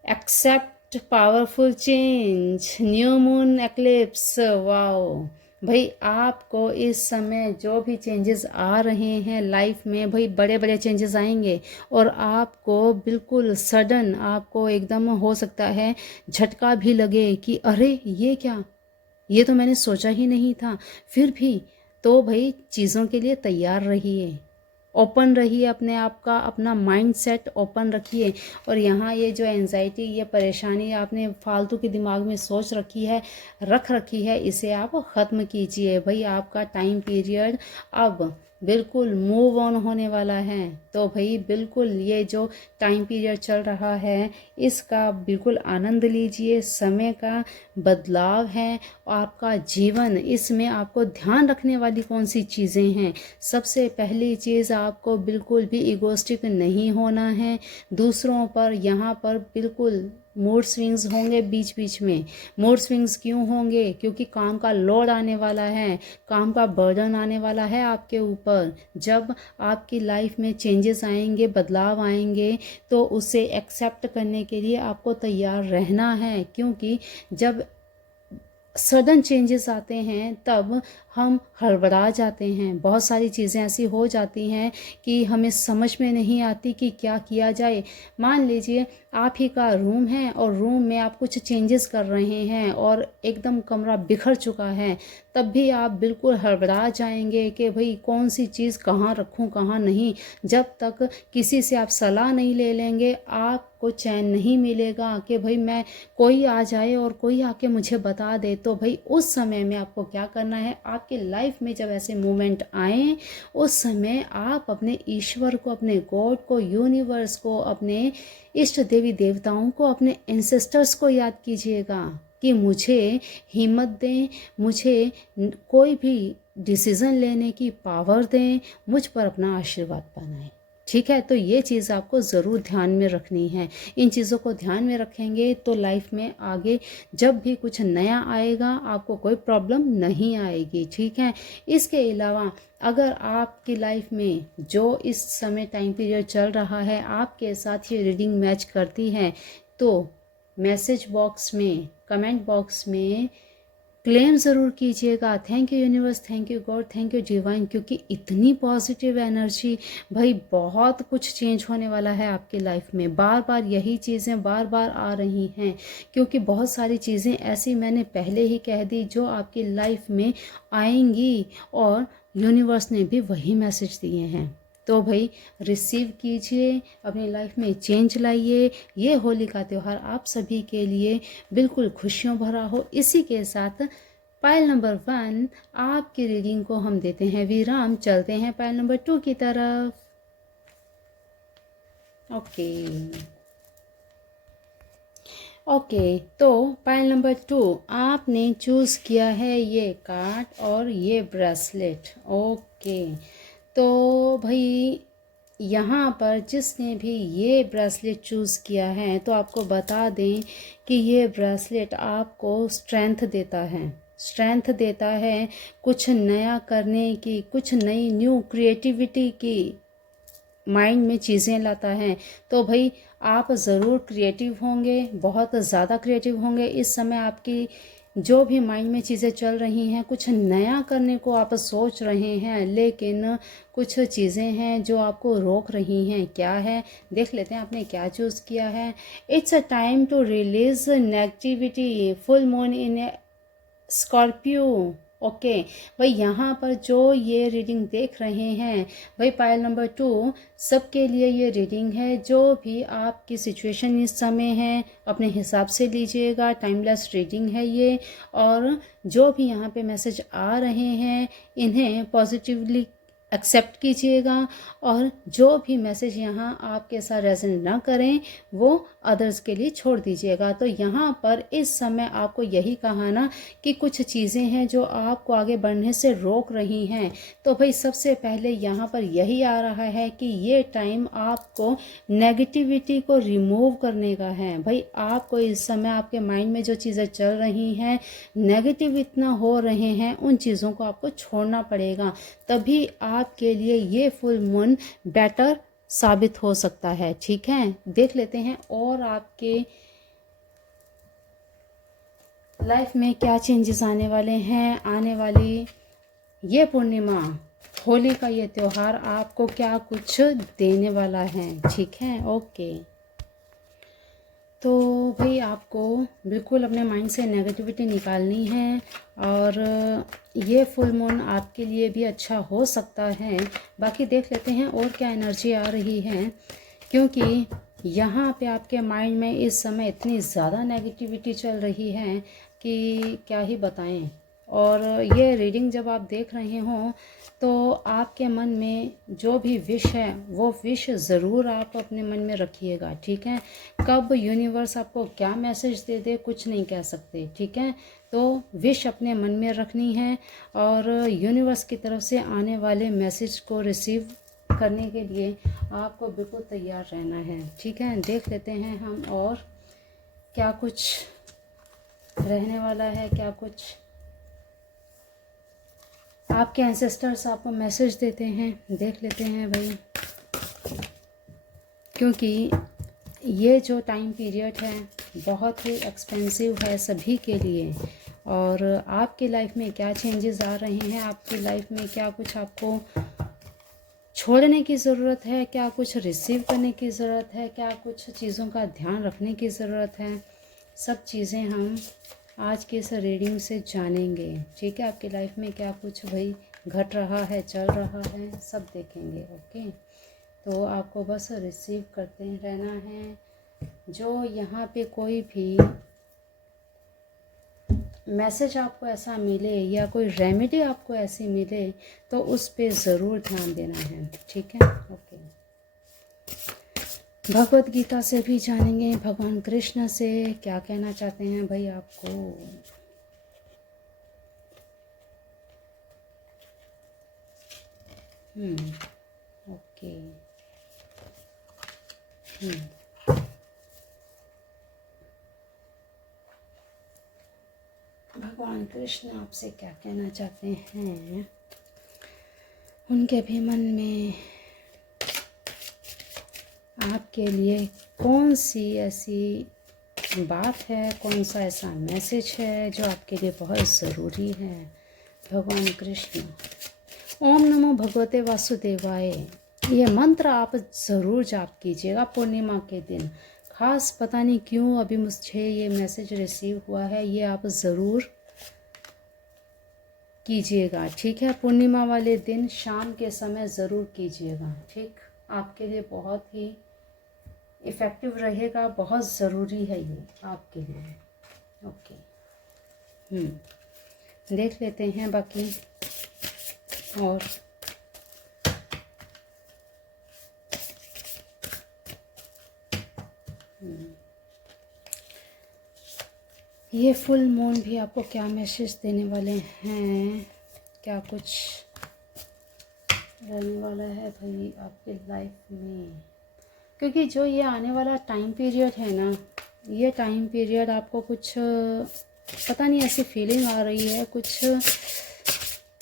accept powerful change, new moon eclipse, wow भाई आपको इस समय जो भी चेंजेस आ रहे हैं लाइफ में, भाई बड़े बड़े चेंजेस आएंगे और आपको बिल्कुल सडन, आपको एकदम हो सकता है झटका भी लगे कि अरे ये क्या, ये तो मैंने सोचा ही नहीं था। फिर भी तो भाई चीज़ों के लिए तैयार रहिए, ओपन रहिए, अपने आप का अपना माइंड सेट ओपन रखिए। और यहाँ ये जो एंजाइटी, ये परेशानी आपने फालतू के दिमाग में सोच रख रखी है, इसे आप ख़त्म कीजिए। भाई आपका टाइम पीरियड अब बिल्कुल मूव ऑन होने वाला है। तो भाई बिल्कुल ये जो टाइम पीरियड चल रहा है इसका बिल्कुल आनंद लीजिए। समय का बदलाव है आपका जीवन, इसमें आपको ध्यान रखने वाली कौन सी चीज़ें हैं? सबसे पहली चीज़, आपको बिल्कुल भी इगोस्टिक नहीं होना है दूसरों पर। यहाँ पर बिल्कुल मूड स्विंग्स होंगे बीच बीच में। मूड स्विंग्स क्यों होंगे? क्योंकि काम का लोड आने वाला है, काम का बर्डन आने वाला है आपके ऊपर। जब आपकी लाइफ में चेंजेस आएंगे, बदलाव आएंगे, तो उसे एक्सेप्ट करने के लिए आपको तैयार रहना है। क्योंकि जब सडन चेंजेस आते हैं तब हम हड़बड़ा जाते हैं, बहुत सारी चीज़ें ऐसी हो जाती हैं कि हमें समझ में नहीं आती कि क्या किया जाए। मान लीजिए आप ही का रूम है और रूम में आप कुछ चेंजेस कर रहे हैं और एकदम कमरा बिखर चुका है, तब भी आप बिल्कुल हड़बड़ा जाएंगे कि भाई कौन सी चीज़ कहाँ रखूँ कहाँ नहीं। जब तक किसी से आप सलाह नहीं ले लेंगे आपको चैन नहीं मिलेगा कि भाई मैं, कोई आ जाए और कोई आके मुझे बता दे। तो भाई उस समय में आपको क्या करना है, आपके लाइफ में जब ऐसे मोमेंट आए उस समय आप अपने ईश्वर को, अपने गॉड को, यूनिवर्स को, अपने इष्ट देवी देवताओं को, अपने एंसेस्टर्स को याद कीजिएगा कि मुझे हिम्मत दें, मुझे कोई भी डिसीज़न लेने की पावर दें, मुझ पर अपना आशीर्वाद बनाएं। ठीक है, तो ये चीज़ आपको ज़रूर ध्यान में रखनी है। इन चीज़ों को ध्यान में रखेंगे तो लाइफ में आगे जब भी कुछ नया आएगा आपको कोई प्रॉब्लम नहीं आएगी। ठीक है, इसके अलावा अगर आपकी लाइफ में जो इस समय टाइम पीरियड चल रहा है आपके साथ ये रीडिंग मैच करती है, तो मैसेज बॉक्स में, कमेंट बॉक्स में क्लेम ज़रूर कीजिएगा, thank you universe, thank you God, thank you divine, क्योंकि इतनी पॉजिटिव एनर्जी, भाई बहुत कुछ चेंज होने वाला है आपकी लाइफ में। बार बार यही चीज़ें बार बार आ रही हैं, क्योंकि बहुत सारी चीज़ें ऐसी मैंने पहले ही कह दी जो आपकी लाइफ में आएंगी, और यूनिवर्स ने भी वही मैसेज दिए हैं। तो भाई रिसीव कीजिए, अपनी लाइफ में चेंज लाइए। ये होली का त्यौहार आप सभी के लिए बिल्कुल खुशियों भरा हो। इसी के साथ पायल नंबर 1 आपकी रीडिंग को हम देते हैं विराम, चलते हैं पायल नंबर 2 की तरफ। ओके, तो पायल नंबर 2 आपने चूज़ किया है ये कार्ड और ये ब्रेसलेट। ओके, तो भाई यहाँ पर जिसने भी ये ब्रेसलेट चूज़ किया है, तो आपको बता दें कि ये ब्रेसलेट आपको स्ट्रेंथ देता है, कुछ नया करने की, कुछ नई न्यू क्रिएटिविटी की माइंड में चीज़ें लाता है। तो भाई आप ज़रूर क्रिएटिव होंगे, बहुत ज़्यादा क्रिएटिव होंगे। इस समय आपकी जो भी माइंड में चीज़ें चल रही हैं, कुछ नया करने को आप सोच रहे हैं, लेकिन कुछ चीज़ें हैं जो आपको रोक रही हैं। क्या है, देख लेते हैं आपने क्या चूज़ किया है। It's a time to release negativity, full moon in Scorpio. Okay भाई, यहाँ पर जो ये रीडिंग देख रहे हैं भाई, पायल नंबर 2 सबके लिए ये रीडिंग है। जो भी आपकी सिचुएशन इस समय है अपने हिसाब से लीजिएगा, टाइमलेस रीडिंग है ये। और जो भी यहाँ पे मैसेज आ रहे हैं इन्हें पॉजिटिवली एक्सेप्ट कीजिएगा, और जो भी मैसेज यहाँ आपके साथ रेजोनेट ना करें वो अदर्स के लिए छोड़ दीजिएगा। तो यहाँ पर इस समय आपको यही कहा ना कि कुछ चीज़ें हैं जो आपको आगे बढ़ने से रोक रही हैं। तो भाई सबसे पहले यहाँ पर यही आ रहा है कि ये टाइम आपको नेगेटिविटी को रिमूव करने का है। भाई आपको इस समय आपके माइंड में जो चीज़ें चल रही हैं, नेगेटिव इतना हो रहे हैं, उन चीज़ों को आपको छोड़ना पड़ेगा। तभी आपके लिए ये फुल मून बेटर साबित हो सकता है। ठीक है, देख लेते हैं और आपके लाइफ में क्या चेंजेस आने वाले हैं। आने वाली ये पूर्णिमा, होली का ये त्यौहार आपको क्या कुछ देने वाला है। ठीक है, ओके। तो भाई आपको बिल्कुल अपने माइंड से नेगेटिविटी निकालनी है, और ये फुल मून आपके लिए भी अच्छा हो सकता है। बाकी देख लेते हैं और क्या एनर्जी आ रही है, क्योंकि यहाँ पे आपके माइंड में इस समय इतनी ज़्यादा नेगेटिविटी चल रही है कि क्या ही बताएं। और ये रीडिंग जब आप देख रहे हों तो आपके मन में जो भी विश है वो विश ज़रूर आप अपने मन में रखिएगा। ठीक है, कब यूनिवर्स आपको क्या मैसेज दे दे कुछ नहीं कह सकते। ठीक है, तो विश अपने मन में रखनी है, और यूनिवर्स की तरफ से आने वाले मैसेज को रिसीव करने के लिए आपको बिल्कुल तैयार रहना है। ठीक है, देख लेते हैं हम और क्या कुछ रहने वाला है, क्या कुछ आपके एंसेस्टर्स आपको मैसेज देते हैं। देख लेते हैं भाई, क्योंकि ये जो टाइम पीरियड है बहुत ही एक्सपेंसिव है सभी के लिए। और आपकी लाइफ में क्या चेंजेस आ रहे हैं, आपकी लाइफ में क्या कुछ आपको छोड़ने की ज़रूरत है, क्या कुछ रिसीव करने की ज़रूरत है, क्या कुछ चीज़ों का ध्यान रखने की ज़रूरत है, सब चीज़ें हम आज के इस रीडिंग से जानेंगे। ठीक है, आपकी लाइफ में क्या कुछ भाई घट रहा है, चल रहा है, सब देखेंगे। ओके, तो आपको बस रिसीव करते रहना है। जो यहाँ पे कोई भी मैसेज आपको ऐसा मिले या कोई रेमेडी आपको ऐसी मिले तो उस पे ज़रूर ध्यान देना है। ठीक है, ओके। भगवत गीता से भी जानेंगे भगवान कृष्ण से क्या कहना चाहते हैं भाई आपको। ओके। भगवान कृष्ण आपसे क्या कहना चाहते हैं, उनके भी मन में आपके लिए कौन सी ऐसी बात है, कौन सा ऐसा मैसेज है जो आपके लिए बहुत ज़रूरी है। भगवान कृष्ण। ओम नमो भगवते वासुदेवाय। ये मंत्र आप ज़रूर जाप कीजिएगा पूर्णिमा के दिन। खास पता नहीं क्यों अभी मुझे ये मैसेज रिसीव हुआ है, ये आप ज़रूर कीजिएगा, ठीक है। पूर्णिमा वाले दिन शाम के समय ज़रूर कीजिएगा, ठीक। आपके लिए बहुत ही इफ़ेक्टिव रहेगा, बहुत ज़रूरी है ये आपके लिए। ओके, देख लेते हैं बाकी। और ये फुल मून भी आपको क्या मैसेज देने वाले हैं, क्या कुछ रहने वाला है भाई आपके लाइफ में। क्योंकि जो ये आने वाला टाइम पीरियड है ना, ये टाइम पीरियड आपको कुछ पता नहीं ऐसी फीलिंग आ रही है, कुछ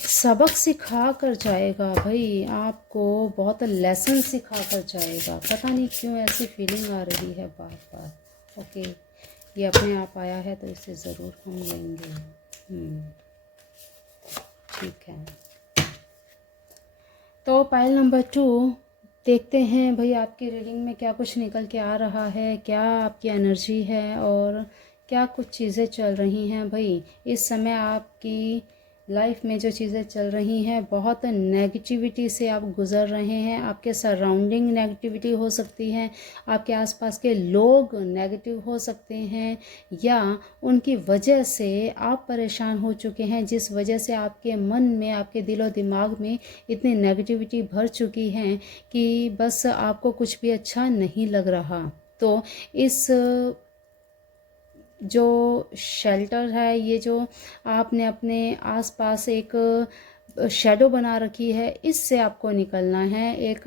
सबक सिखा कर जाएगा भाई, आपको बहुत लेसन सिखा कर जाएगा। पता नहीं क्यों ऐसी फीलिंग आ रही है बार बार। ओके, ये अपने आप आया है तो इसे ज़रूर हम लेंगे। ठीक है, तो पाइल नंबर 2 देखते हैं भाई आपकी रीडिंग में क्या कुछ निकल के आ रहा है, क्या आपकी एनर्जी है और क्या कुछ चीज़ें चल रही हैं। भाई इस समय आपकी लाइफ में जो चीज़ें चल रही हैं, बहुत नेगेटिविटी से आप गुज़र रहे हैं। आपके सराउंडिंग नेगेटिविटी हो सकती है, आपके आसपास के लोग नेगेटिव हो सकते हैं, या उनकी वजह से आप परेशान हो चुके हैं, जिस वजह से आपके मन में, आपके दिलो दिमाग में इतनी नेगेटिविटी भर चुकी है कि बस आपको कुछ भी अच्छा नहीं लग रहा। तो इस जो शेल्टर है, ये जो आपने अपने आसपास एक शेडो बना रखी है, इससे आपको निकलना है। एक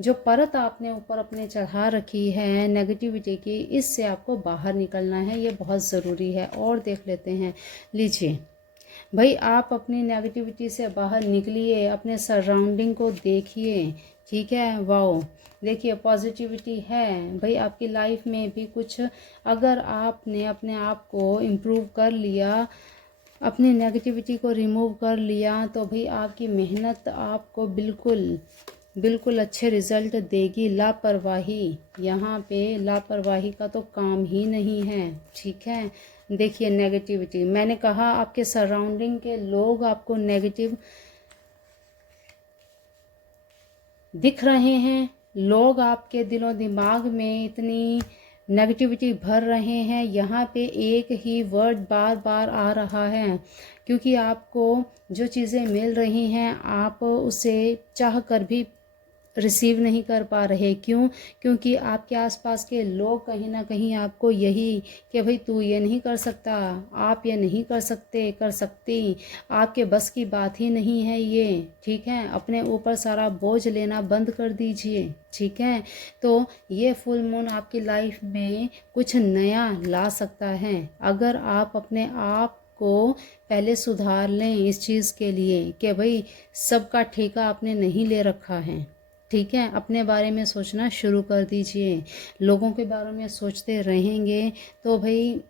जो परत आपने ऊपर अपने चढ़ा रखी है नेगेटिविटी की, इससे आपको बाहर निकलना है, ये बहुत ज़रूरी है। और देख लेते हैं, लीजिए भाई आप अपनी नेगेटिविटी से बाहर निकलिए, अपने सराउंडिंग को देखिए, ठीक है। वाओ, देखिए पॉजिटिविटी है भाई आपकी लाइफ में भी कुछ। अगर आपने अपने आप को इम्प्रूव कर लिया, अपनी नेगेटिविटी को रिमूव कर लिया, तो भाई आपकी मेहनत आपको बिल्कुल अच्छे रिज़ल्ट देगी। लापरवाही, यहाँ पे लापरवाही का तो काम ही नहीं है, ठीक है। देखिए नेगेटिविटी, मैंने कहा आपके सराउंडिंग के लोग आपको नेगेटिव दिख रहे हैं, लोग आपके दिलो दिमाग में इतनी नेगेटिविटी भर रहे हैं। यहाँ पे एक ही वर्ड बार बार आ रहा है, क्योंकि आपको जो चीज़ें मिल रही हैं आप उसे चाह कर भी रिसीव नहीं कर पा रहे। क्यों? क्योंकि आपके आसपास के लोग कहीं ना कहीं आपको यही कि भाई तू ये नहीं कर सकता, आप ये नहीं कर सकते, कर सकती, आपके बस की बात ही नहीं है ये, ठीक है। अपने ऊपर सारा बोझ लेना बंद कर दीजिए, ठीक है। तो ये फुल मून आपकी लाइफ में कुछ नया ला सकता है, अगर आप अपने आप को पहले सुधार लें इस चीज़ के लिए कि भाई सबका ठेका आपने नहीं ले रखा है, ठीक है। अपने बारे में सोचना शुरू कर दीजिए। लोगों के बारे में सोचते रहेंगे तो भाई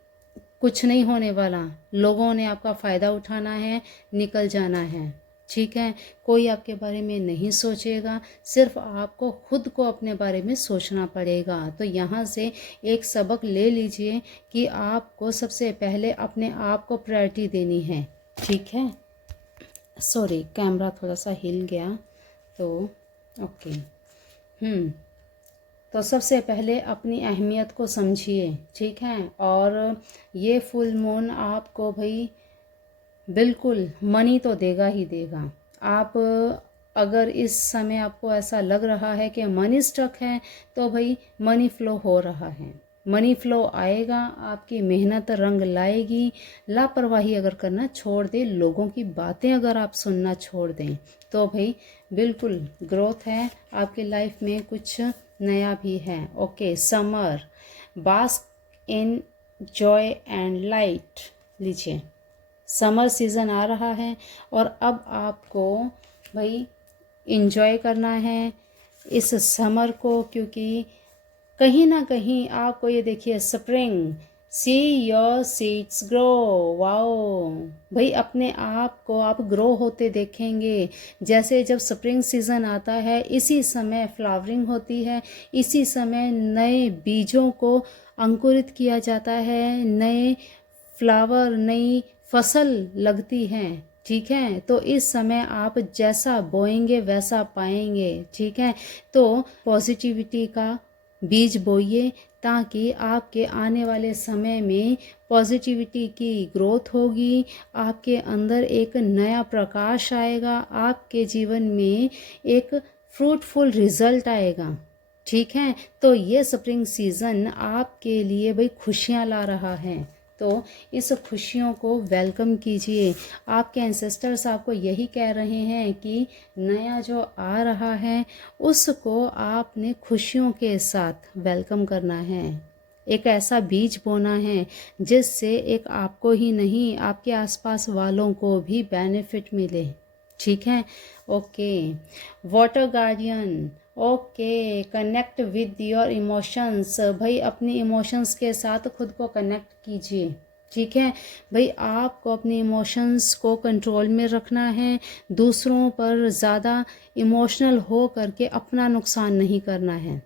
कुछ नहीं होने वाला। लोगों ने आपका फ़ायदा उठाना है, निकल जाना है, ठीक है। कोई आपके बारे में नहीं सोचेगा, सिर्फ आपको खुद को अपने बारे में सोचना पड़ेगा। तो यहाँ से एक सबक ले लीजिए कि आपको सबसे पहले अपने आप को प्रायोरिटी देनी है, ठीक है। सॉरी, कैमरा थोड़ा सा हिल गया, तो ओके। तो सबसे पहले अपनी अहमियत को समझिए, ठीक है। और ये फुल मून आपको भाई बिल्कुल मनी तो देगा ही देगा। आप अगर इस समय आपको ऐसा लग रहा है कि मनी स्टक है, तो भाई मनी फ्लो हो रहा है, मनी फ्लो आएगा, आपकी मेहनत रंग लाएगी। लापरवाही अगर करना छोड़ दें, लोगों की बातें अगर आप सुनना छोड़ दें, तो भाई बिल्कुल ग्रोथ है आपकी लाइफ में, कुछ नया भी है। Okay, summer, bask in joy and light. लीजिए, समर सीज़न आ रहा है और अब आपको भाई इंजॉय करना है इस समर को, क्योंकि कहीं ना कहीं आपको ये देखिए see your seeds grow. Wow भाई, अपने आप को आप ग्रो होते देखेंगे। जैसे जब स्प्रिंग सीज़न आता है, इसी समय फ्लावरिंग होती है, इसी समय नए बीजों को अंकुरित किया जाता है, नए फ्लावर, नई फसल लगती है। ठीक है, तो इस समय आप जैसा बोएंगे वैसा पाएंगे। ठीक है, तो पॉजिटिविटी का बीज बोइए, ताकि आपके आने वाले समय में पॉजिटिविटी की ग्रोथ होगी, आपके अंदर एक नया प्रकाश आएगा, आपके जीवन में एक फ्रूटफुल रिजल्ट आएगा। ठीक है, तो ये स्प्रिंग सीज़न आपके लिए भाई खुशियाँ ला रहा है, तो इस खुशियों को वेलकम कीजिए। आपके एंसेस्टर्स आपको यही कह रहे हैं कि नया जो आ रहा है उसको आपने खुशियों के साथ वेलकम करना है। एक ऐसा बीज बोना है जिससे एक आपको ही नहीं, आपके आसपास वालों को भी बेनिफिट मिले। ठीक है, okay. Water guardian, okay, connect with your emotions. भाई अपने इमोशंस के साथ खुद को कनेक्ट कीजिए। ठीक है भाई, आपको अपने इमोशंस को कंट्रोल में रखना है, दूसरों पर ज़्यादा इमोशनल हो करके अपना नुकसान नहीं करना है।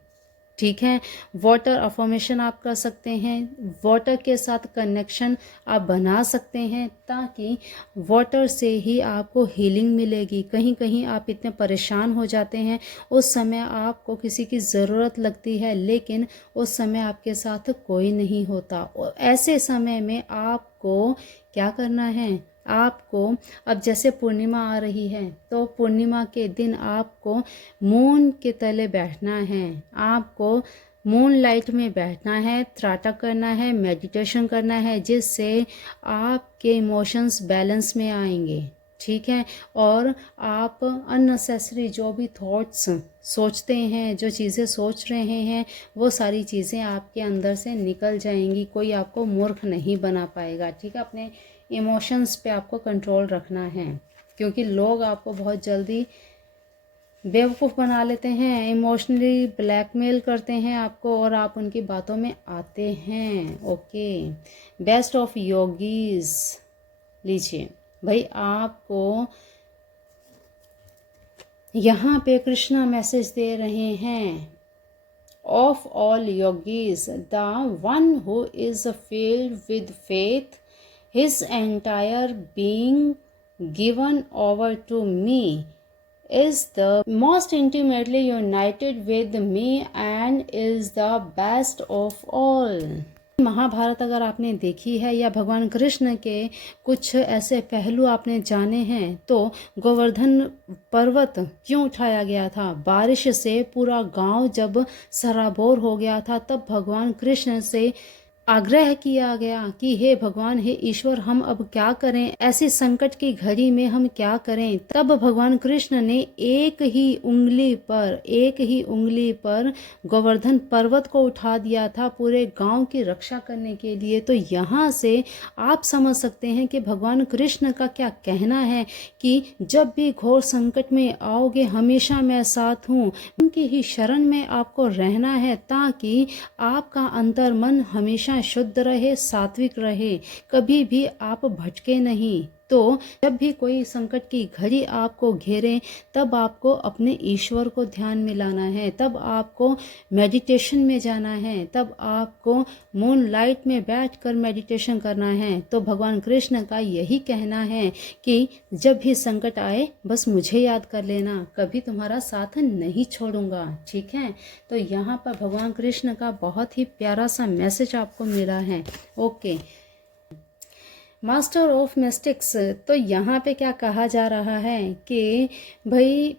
ठीक है, वाटर अफर्मेशन आप कर सकते हैं, वाटर के साथ कनेक्शन आप बना सकते हैं, ताकि वाटर से ही आपको हीलिंग मिलेगी। कहीं कहीं आप इतने परेशान हो जाते हैं, उस समय आपको किसी की ज़रूरत लगती है, लेकिन उस समय आपके साथ कोई नहीं होता। ऐसे समय में आपको क्या करना है, आपको अब जैसे पूर्णिमा आ रही है, तो पूर्णिमा के दिन आपको मून के तले बैठना है, आपको मून लाइट में बैठना है, त्राटक करना है, मेडिटेशन करना है, जिससे आपके इमोशंस बैलेंस में आएंगे। ठीक है, और आप अननेसेसरी जो भी थॉट्स सोचते हैं, जो चीज़ें सोच रहे हैं, वो सारी चीज़ें आपके अंदर से निकल जाएंगी। कोई आपको मूर्ख नहीं बना पाएगा। ठीक है, अपने इमोशंस पे आपको कंट्रोल रखना है, क्योंकि लोग आपको बहुत जल्दी बेवकूफ़ बना लेते हैं, इमोशनली ब्लैकमेल करते हैं आपको, और आप उनकी बातों में आते हैं। ओके, बेस्ट ऑफ योगीज लीजिए भाई। आपको यहाँ पे कृष्णा मैसेज दे रहे हैं, of all yogis the one who is filled with faith, his entire being given over to me, is the most intimately united with me and is the best of all। Mahabharat अगर आपने देखी है या भगवान कृष्ण के कुछ ऐसे पहलू आपने जाने हैं, तो गोवर्धन पर्वत क्यों उठाया गया था? बारिश से पूरा गांव जब सराबोर हो गया था, तब भगवान कृष्ण से आग्रह किया गया कि हे भगवान, हे ईश्वर, हम अब क्या करें, ऐसी संकट की घड़ी में हम क्या करें। तब भगवान कृष्ण ने एक ही उंगली पर गोवर्धन पर्वत को उठा दिया था, पूरे गांव की रक्षा करने के लिए। तो यहाँ से आप समझ सकते हैं कि भगवान कृष्ण का क्या कहना है कि जब भी घोर संकट में आओगे, हमेशा मैं साथ हूँ। उनकी ही शरण में आपको रहना है, ताकि आपका अंतर मन हमेशा शुद्ध रहे, सात्विक रहे, कभी भी आप भटके नहीं। तो जब भी कोई संकट की घड़ी आपको घेरे, तब आपको अपने ईश्वर को ध्यान में लाना है, तब आपको मेडिटेशन में जाना है, तब आपको मून लाइट में बैठकर मेडिटेशन करना है। तो भगवान कृष्ण का यही कहना है कि जब भी संकट आए, बस मुझे याद कर लेना, कभी तुम्हारा साथ नहीं छोड़ूंगा। ठीक है, तो यहाँ पर भगवान कृष्ण का बहुत ही प्यारा सा मैसेज आपको मिला है। ओके, मास्टर ऑफ मिस्टिक्स, तो यहाँ पे क्या कहा जा रहा है कि भाई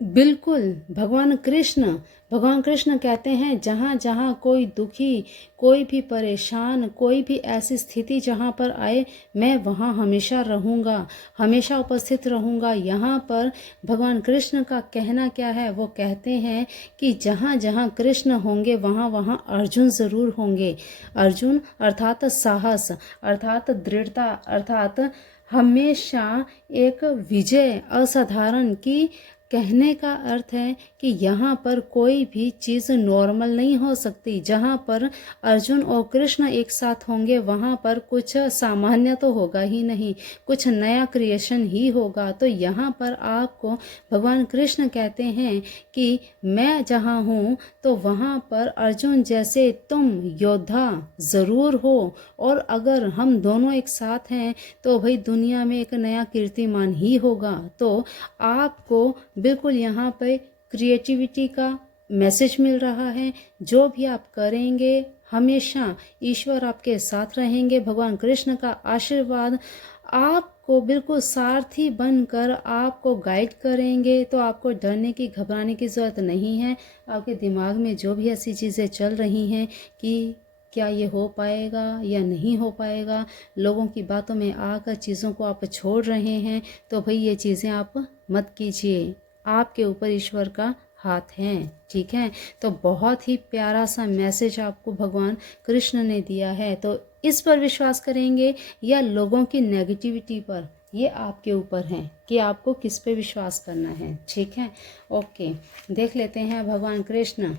बिल्कुल भगवान कृष्ण कहते हैं, जहाँ जहाँ कोई दुखी, कोई भी परेशान, कोई भी ऐसी स्थिति जहाँ पर आए, मैं वहाँ हमेशा रहूँगा, हमेशा उपस्थित रहूँगा। यहाँ पर भगवान कृष्ण का कहना क्या है? वो कहते हैं कि जहाँ जहाँ कृष्ण होंगे, वहाँ वहाँ अर्जुन ज़रूर होंगे। अर्जुन अर्थात साहस, अर्थात दृढ़ता, अर्थात हमेशा एक विजय असाधारण की कहने का अर्थ है कि यहाँ पर कोई भी चीज़ नॉर्मल नहीं हो सकती। जहाँ पर अर्जुन और कृष्ण एक साथ होंगे वहाँ पर कुछ सामान्य तो होगा ही नहीं, कुछ नया क्रिएशन ही होगा। तो यहाँ पर आपको भगवान कृष्ण कहते हैं कि मैं जहाँ हूँ तो वहाँ पर अर्जुन जैसे तुम योद्धा ज़रूर हो, और अगर हम दोनों एक साथ हैं तो भाई दुनिया में एक नया कीर्तिमान ही होगा। तो आपको बिल्कुल यहाँ पे क्रिएटिविटी का मैसेज मिल रहा है। जो भी आप करेंगे हमेशा ईश्वर आपके साथ रहेंगे। भगवान कृष्ण का आशीर्वाद आपको बिल्कुल सारथी बनकर आपको गाइड करेंगे। तो आपको डरने की घबराने की ज़रूरत नहीं है। आपके दिमाग में जो भी ऐसी चीज़ें चल रही हैं कि क्या ये हो पाएगा या नहीं हो पाएगा, लोगों की बातों में आकर चीज़ों को आप छोड़ रहे हैं, तो भाई ये चीज़ें आप मत कीजिए। आपके ऊपर ईश्वर का हाथ है, ठीक है। तो बहुत ही प्यारा सा मैसेज आपको भगवान कृष्ण ने दिया है। तो इस पर विश्वास करेंगे या लोगों की नेगेटिविटी पर, ये आपके ऊपर है कि आपको किस पे विश्वास करना है, ठीक है। ओके, देख लेते हैं भगवान कृष्ण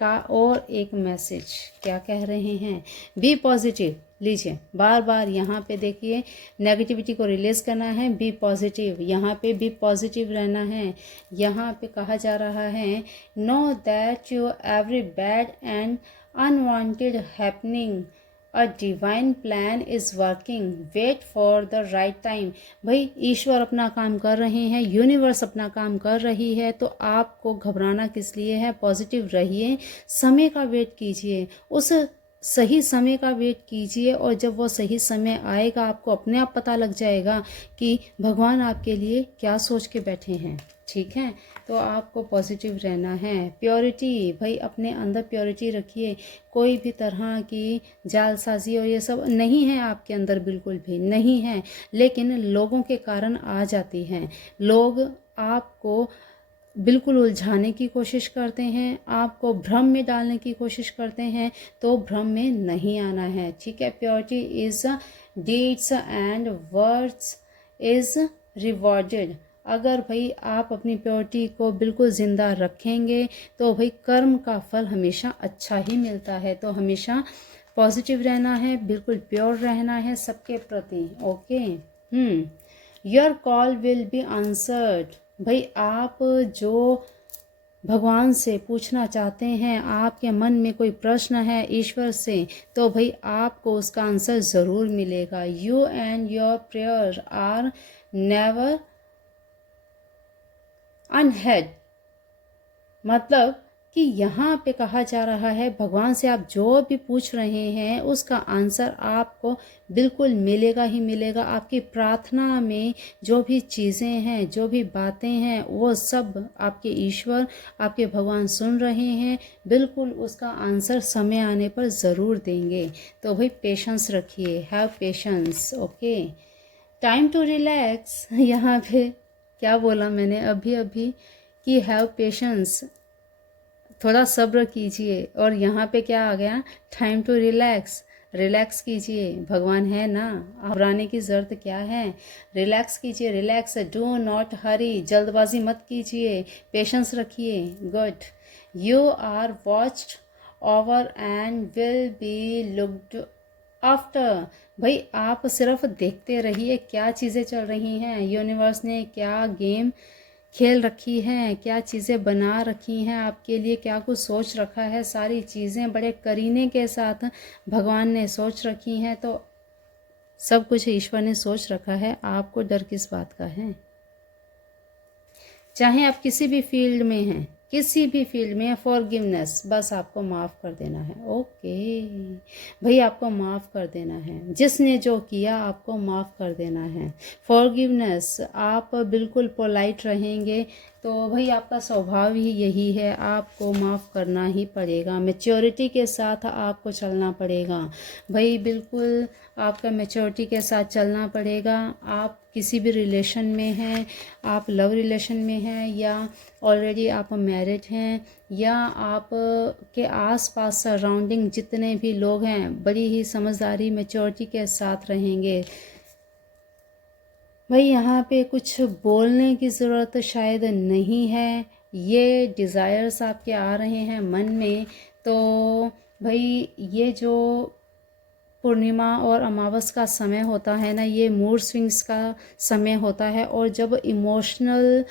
का और एक मैसेज क्या कह रहे हैं। बी पॉजिटिव, लीजिए बार बार यहाँ पे देखिए, नेगेटिविटी को रिलीज करना है, बी पॉजिटिव, यहाँ पे बी पॉजिटिव रहना है। यहाँ पे कहा जा रहा है, know that you every bad and unwanted happening a divine plan is working, wait for the right time. भाई ईश्वर अपना काम कर रहे हैं, यूनिवर्स अपना काम कर रही है, तो आपको घबराना किस लिए है। पॉजिटिव रहिए, समय का वेट कीजिए, उस सही समय का वेट कीजिए, और जब वो सही समय आएगा आपको अपने आप पता लग जाएगा कि भगवान आपके लिए क्या सोच के बैठे हैं, ठीक है। तो आपको पॉजिटिव रहना है। प्योरिटी, भाई अपने अंदर प्योरिटी रखिए, कोई भी तरह की जालसाजी और ये सब नहीं है आपके अंदर, बिल्कुल भी नहीं है, लेकिन लोगों के कारण आ जाती हैं। लोग आपको बिल्कुल उलझाने की कोशिश करते हैं, आपको भ्रम में डालने की कोशिश करते हैं, तो भ्रम में नहीं आना है, ठीक है। Purity is deeds and words is rewarded. अगर भाई आप अपनी प्योरिटी को बिल्कुल ज़िंदा रखेंगे तो भाई कर्म का फल हमेशा अच्छा ही मिलता है। तो हमेशा पॉजिटिव रहना है, बिल्कुल प्योर रहना है सबके प्रति, okay. Your call will be answered. भाई आप जो भगवान से पूछना चाहते हैं, आपके मन में कोई प्रश्न है ईश्वर से, तो भाई आपको उसका आंसर ज़रूर मिलेगा। You and your prayer are never unheard, मतलब कि यहाँ पे कहा जा रहा है भगवान से आप जो भी पूछ रहे हैं उसका आंसर आपको बिल्कुल मिलेगा ही मिलेगा। आपकी प्रार्थना में जो भी चीज़ें हैं, जो भी बातें हैं, वो सब आपके ईश्वर, आपके भगवान सुन रहे हैं, बिल्कुल उसका आंसर समय आने पर ज़रूर देंगे। तो भाई पेशेंस रखिए, have patience, okay. Time to relax, यहाँ पे क्या बोला मैंने अभी कि हैव पेशेंस, थोड़ा सब्र कीजिए, और यहाँ पे क्या आ गया, टाइम टू रिलैक्स, रिलैक्स कीजिए, भगवान है ना, घबराने की ज़रूरत क्या है, रिलैक्स कीजिए, रिलैक्स, डू नॉट हरी, जल्दबाजी मत कीजिए, पेशेंस रखिए, good. You are watched over and will be looked after. भाई आप सिर्फ देखते रहिए क्या चीज़ें चल रही हैं, यूनिवर्स ने क्या गेम खेल रखी हैं, क्या चीज़ें बना रखी हैं आपके लिए, क्या कुछ सोच रखा है, सारी चीज़ें बड़े करीने के साथ भगवान ने सोच रखी हैं। तो सब कुछ ईश्वर ने सोच रखा है, आपको डर किस बात का है। चाहे आप किसी भी फील्ड में हैं, किसी भी फील्ड में, फॉरगिवनेस, बस आपको माफ़ कर देना है, ओके भाई, आपको माफ़ कर देना है। जिसने जो किया आपको माफ़ कर देना है, फॉरगिवनेस। आप बिल्कुल पोलाइट रहेंगे तो भाई आपका स्वभाव ही यही है, आपको माफ़ करना ही पड़ेगा, मैच्योरिटी के साथ आपको चलना पड़ेगा भाई, बिल्कुल आपका मैच्योरिटी के साथ चलना पड़ेगा। आप किसी भी रिलेशन में हैं, आप लव रिलेशन में हैं, या ऑलरेडी आप मैरिड हैं, या आप के आसपास सराउंडिंग जितने भी लोग हैं, बड़ी ही समझदारी मैच्योरिटी के साथ रहेंगे। भाई यहाँ पे कुछ बोलने की ज़रूरत शायद नहीं है, ये डिज़ायर्स आपके आ रहे हैं मन में। तो भाई ये जो पूर्णिमा और अमावस का समय होता है ना, ये मूड स्विंग्स का समय होता है। और जब इमोशनल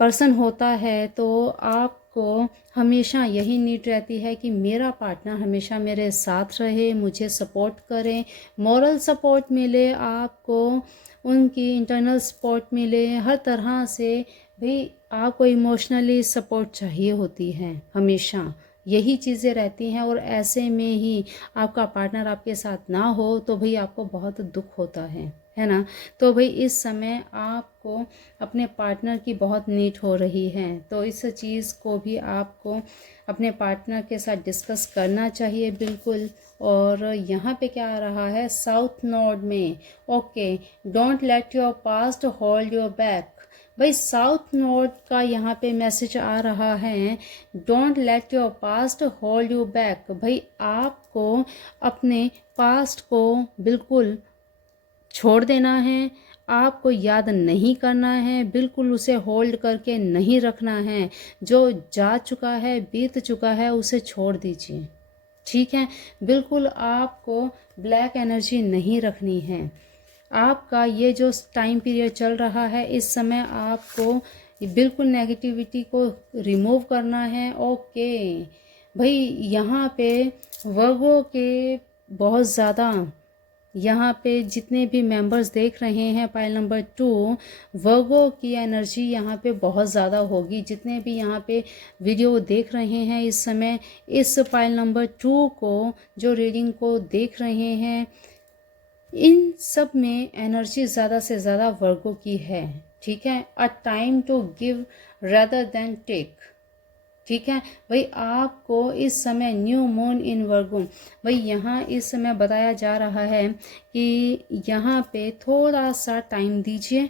पर्सन होता है तो आपको हमेशा यही नीड रहती है कि मेरा पार्टनर हमेशा मेरे साथ रहे, मुझे सपोर्ट करे, मॉरल सपोर्ट मिले आपको, उनकी इंटरनल सपोर्ट मिले, हर तरह से भी आपको इमोशनली सपोर्ट चाहिए होती है हमेशा। यही चीज़ें रहती हैं। और ऐसे में ही आपका पार्टनर आपके साथ ना हो तो भाई आपको बहुत दुख होता है ना। तो भाई इस समय आपको अपने पार्टनर की बहुत नीड हो रही है, तो इस चीज़ को भी आपको अपने पार्टनर के साथ डिस्कस करना चाहिए बिल्कुल। और यहाँ पे क्या आ रहा है साउथ नोड में, okay, don't let your past hold your back. भाई साउथ नोड का यहाँ पे मैसेज आ रहा है, don't let your past hold you back. भाई आपको अपने पास्ट को बिल्कुल छोड़ देना है, आपको याद नहीं करना है, बिल्कुल उसे होल्ड करके नहीं रखना है। जो जा चुका है, बीत चुका है, उसे छोड़ दीजिए, ठीक है। बिल्कुल आपको ब्लैक एनर्जी नहीं रखनी है। आपका ये जो टाइम पीरियड चल रहा है, इस समय आपको बिल्कुल नेगेटिविटी को रिमूव करना है, ओके। भाई यहाँ पे वर्गो के बहुत ज़्यादा, यहाँ पे जितने भी मेंबर्स देख रहे हैं पाइल नंबर 2, वर्गो की एनर्जी यहाँ पे बहुत ज़्यादा होगी। जितने भी यहाँ पे वीडियो देख रहे हैं इस समय, इस पाइल नंबर 2 को जो रीडिंग को देख रहे हैं, इन सब में एनर्जी ज़्यादा से ज़्यादा वर्गो की है, ठीक है। A time to give rather than take, ठीक है। भाई आपको इस समय न्यू मून इन वर्गो, भाई यहाँ इस समय बताया जा रहा है कि यहाँ पे थोड़ा सा टाइम दीजिए,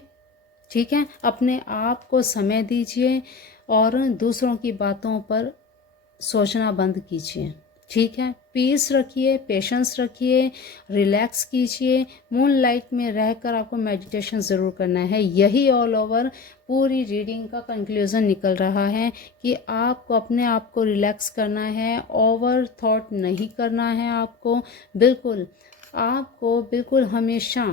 ठीक है। अपने आप को समय दीजिए और दूसरों की बातों पर सोचना बंद कीजिए, ठीक है। पीस रखिए, पेशेंस रखिए, रिलैक्स कीजिए। मून लाइट में रहकर आपको मेडिटेशन ज़रूर करना है। यही ऑल ओवर पूरी रीडिंग का कंक्लूज़न निकल रहा है कि आपको अपने आप को रिलैक्स करना है, ओवर थॉट नहीं करना है आपको। बिल्कुल हमेशा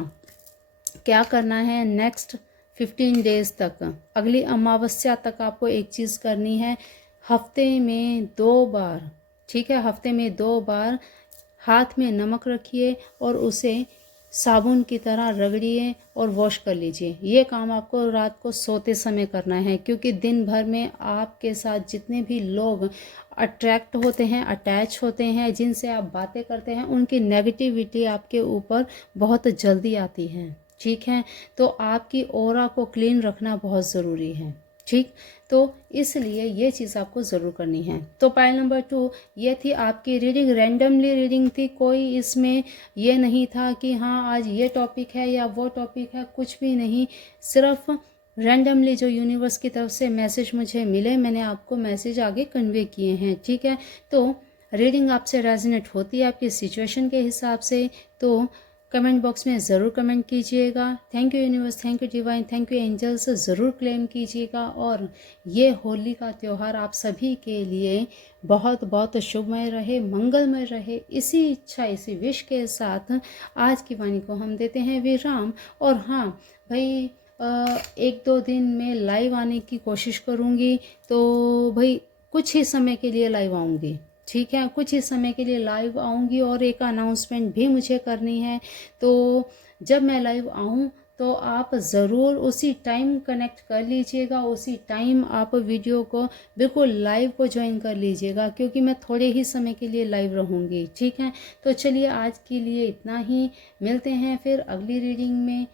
क्या करना है, नेक्स्ट 15 डेज़ तक, अगली अमावस्या तक आपको एक चीज़ करनी है, हफ्ते में 2 बार, ठीक है, हफ्ते में 2 बार हाथ में नमक रखिए और उसे साबुन की तरह रगड़िए और वॉश कर लीजिए। ये काम आपको रात को सोते समय करना है, क्योंकि दिन भर में आपके साथ जितने भी लोग अट्रैक्ट होते हैं, अटैच होते हैं, जिनसे आप बातें करते हैं, उनकी नेगेटिविटी आपके ऊपर बहुत जल्दी आती है, ठीक है। तो आपकी ऑरा को क्लीन रखना बहुत ज़रूरी है, ठीक। तो इसलिए ये चीज़ आपको ज़रूर करनी है। तो पाइल नंबर 2 ये थी आपकी रीडिंग, रैंडमली रीडिंग थी, कोई इसमें ये नहीं था कि हाँ आज ये टॉपिक है या वो टॉपिक है, कुछ भी नहीं। सिर्फ रैंडमली जो यूनिवर्स की तरफ से मैसेज मुझे मिले, मैंने आपको मैसेज आगे कन्वे किए हैं, ठीक है। तो रीडिंग आपसे रेजोनेट होती है आपकी सिचुएशन के हिसाब से, तो कमेंट बॉक्स में ज़रूर कमेंट कीजिएगा। Thank you universe, thank you divine, thank you angels ज़रूर क्लेम कीजिएगा। और ये होली का त्यौहार आप सभी के लिए बहुत बहुत शुभमय रहे, मंगलमय रहे। इसी इच्छा, इसी विश के साथ आज की वाणी को हम देते हैं विराम। और हाँ भाई, 1-2 दिन में लाइव आने की कोशिश करूँगी, तो भाई कुछ ही समय के लिए लाइव आऊँगी, ठीक है, कुछ ही समय के लिए लाइव आऊँगी। और एक अनाउंसमेंट भी मुझे करनी है, तो जब मैं लाइव आऊँ तो आप ज़रूर उसी टाइम कनेक्ट कर लीजिएगा, उसी टाइम आप वीडियो को बिल्कुल लाइव को ज्वाइन कर लीजिएगा, क्योंकि मैं थोड़े ही समय के लिए लाइव रहूँगी, ठीक है। तो चलिए आज के लिए इतना ही, मिलते हैं फिर अगली रीडिंग में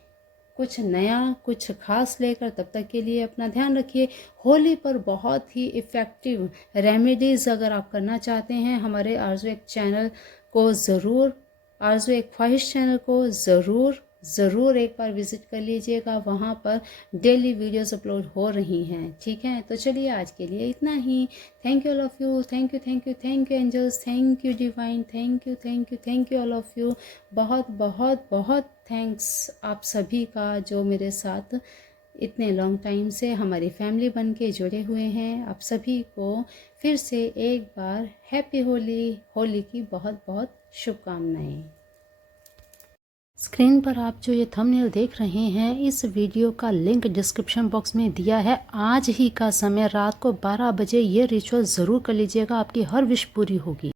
कुछ नया, कुछ खास लेकर। तब तक के लिए अपना ध्यान रखिए। होली पर बहुत ही इफ़ेक्टिव रेमेडीज़ अगर आप करना चाहते हैं, हमारे आरज़ू एक चैनल को ज़रूर, आरज़ू एक ख्वाहिश चैनल को ज़रूर एक बार विज़िट कर लीजिएगा, वहाँ पर डेली वीडियोस अपलोड हो रही हैं। ठीक है, तो चलिए आज के लिए इतना ही। Thank you all of you, thank you thank you thank you angels, thank you divine, thank you thank you thank you all of you. बहुत बहुत बहुत थैंक्स आप सभी का जो मेरे साथ इतने लॉन्ग टाइम से हमारी फैमिली बन के जुड़े हुए हैं। आप सभी को फिर से एक बार हैप्पी होली की बहुत बहुत शुभकामनाएं। स्क्रीन पर आप जो ये थंबनेल देख रहे हैं, इस वीडियो का लिंक डिस्क्रिप्शन बॉक्स में दिया है। आज ही का समय रात को 12 बजे ये रिचुअल ज़रूर कर लीजिएगा, आपकी हर विश पूरी होगी।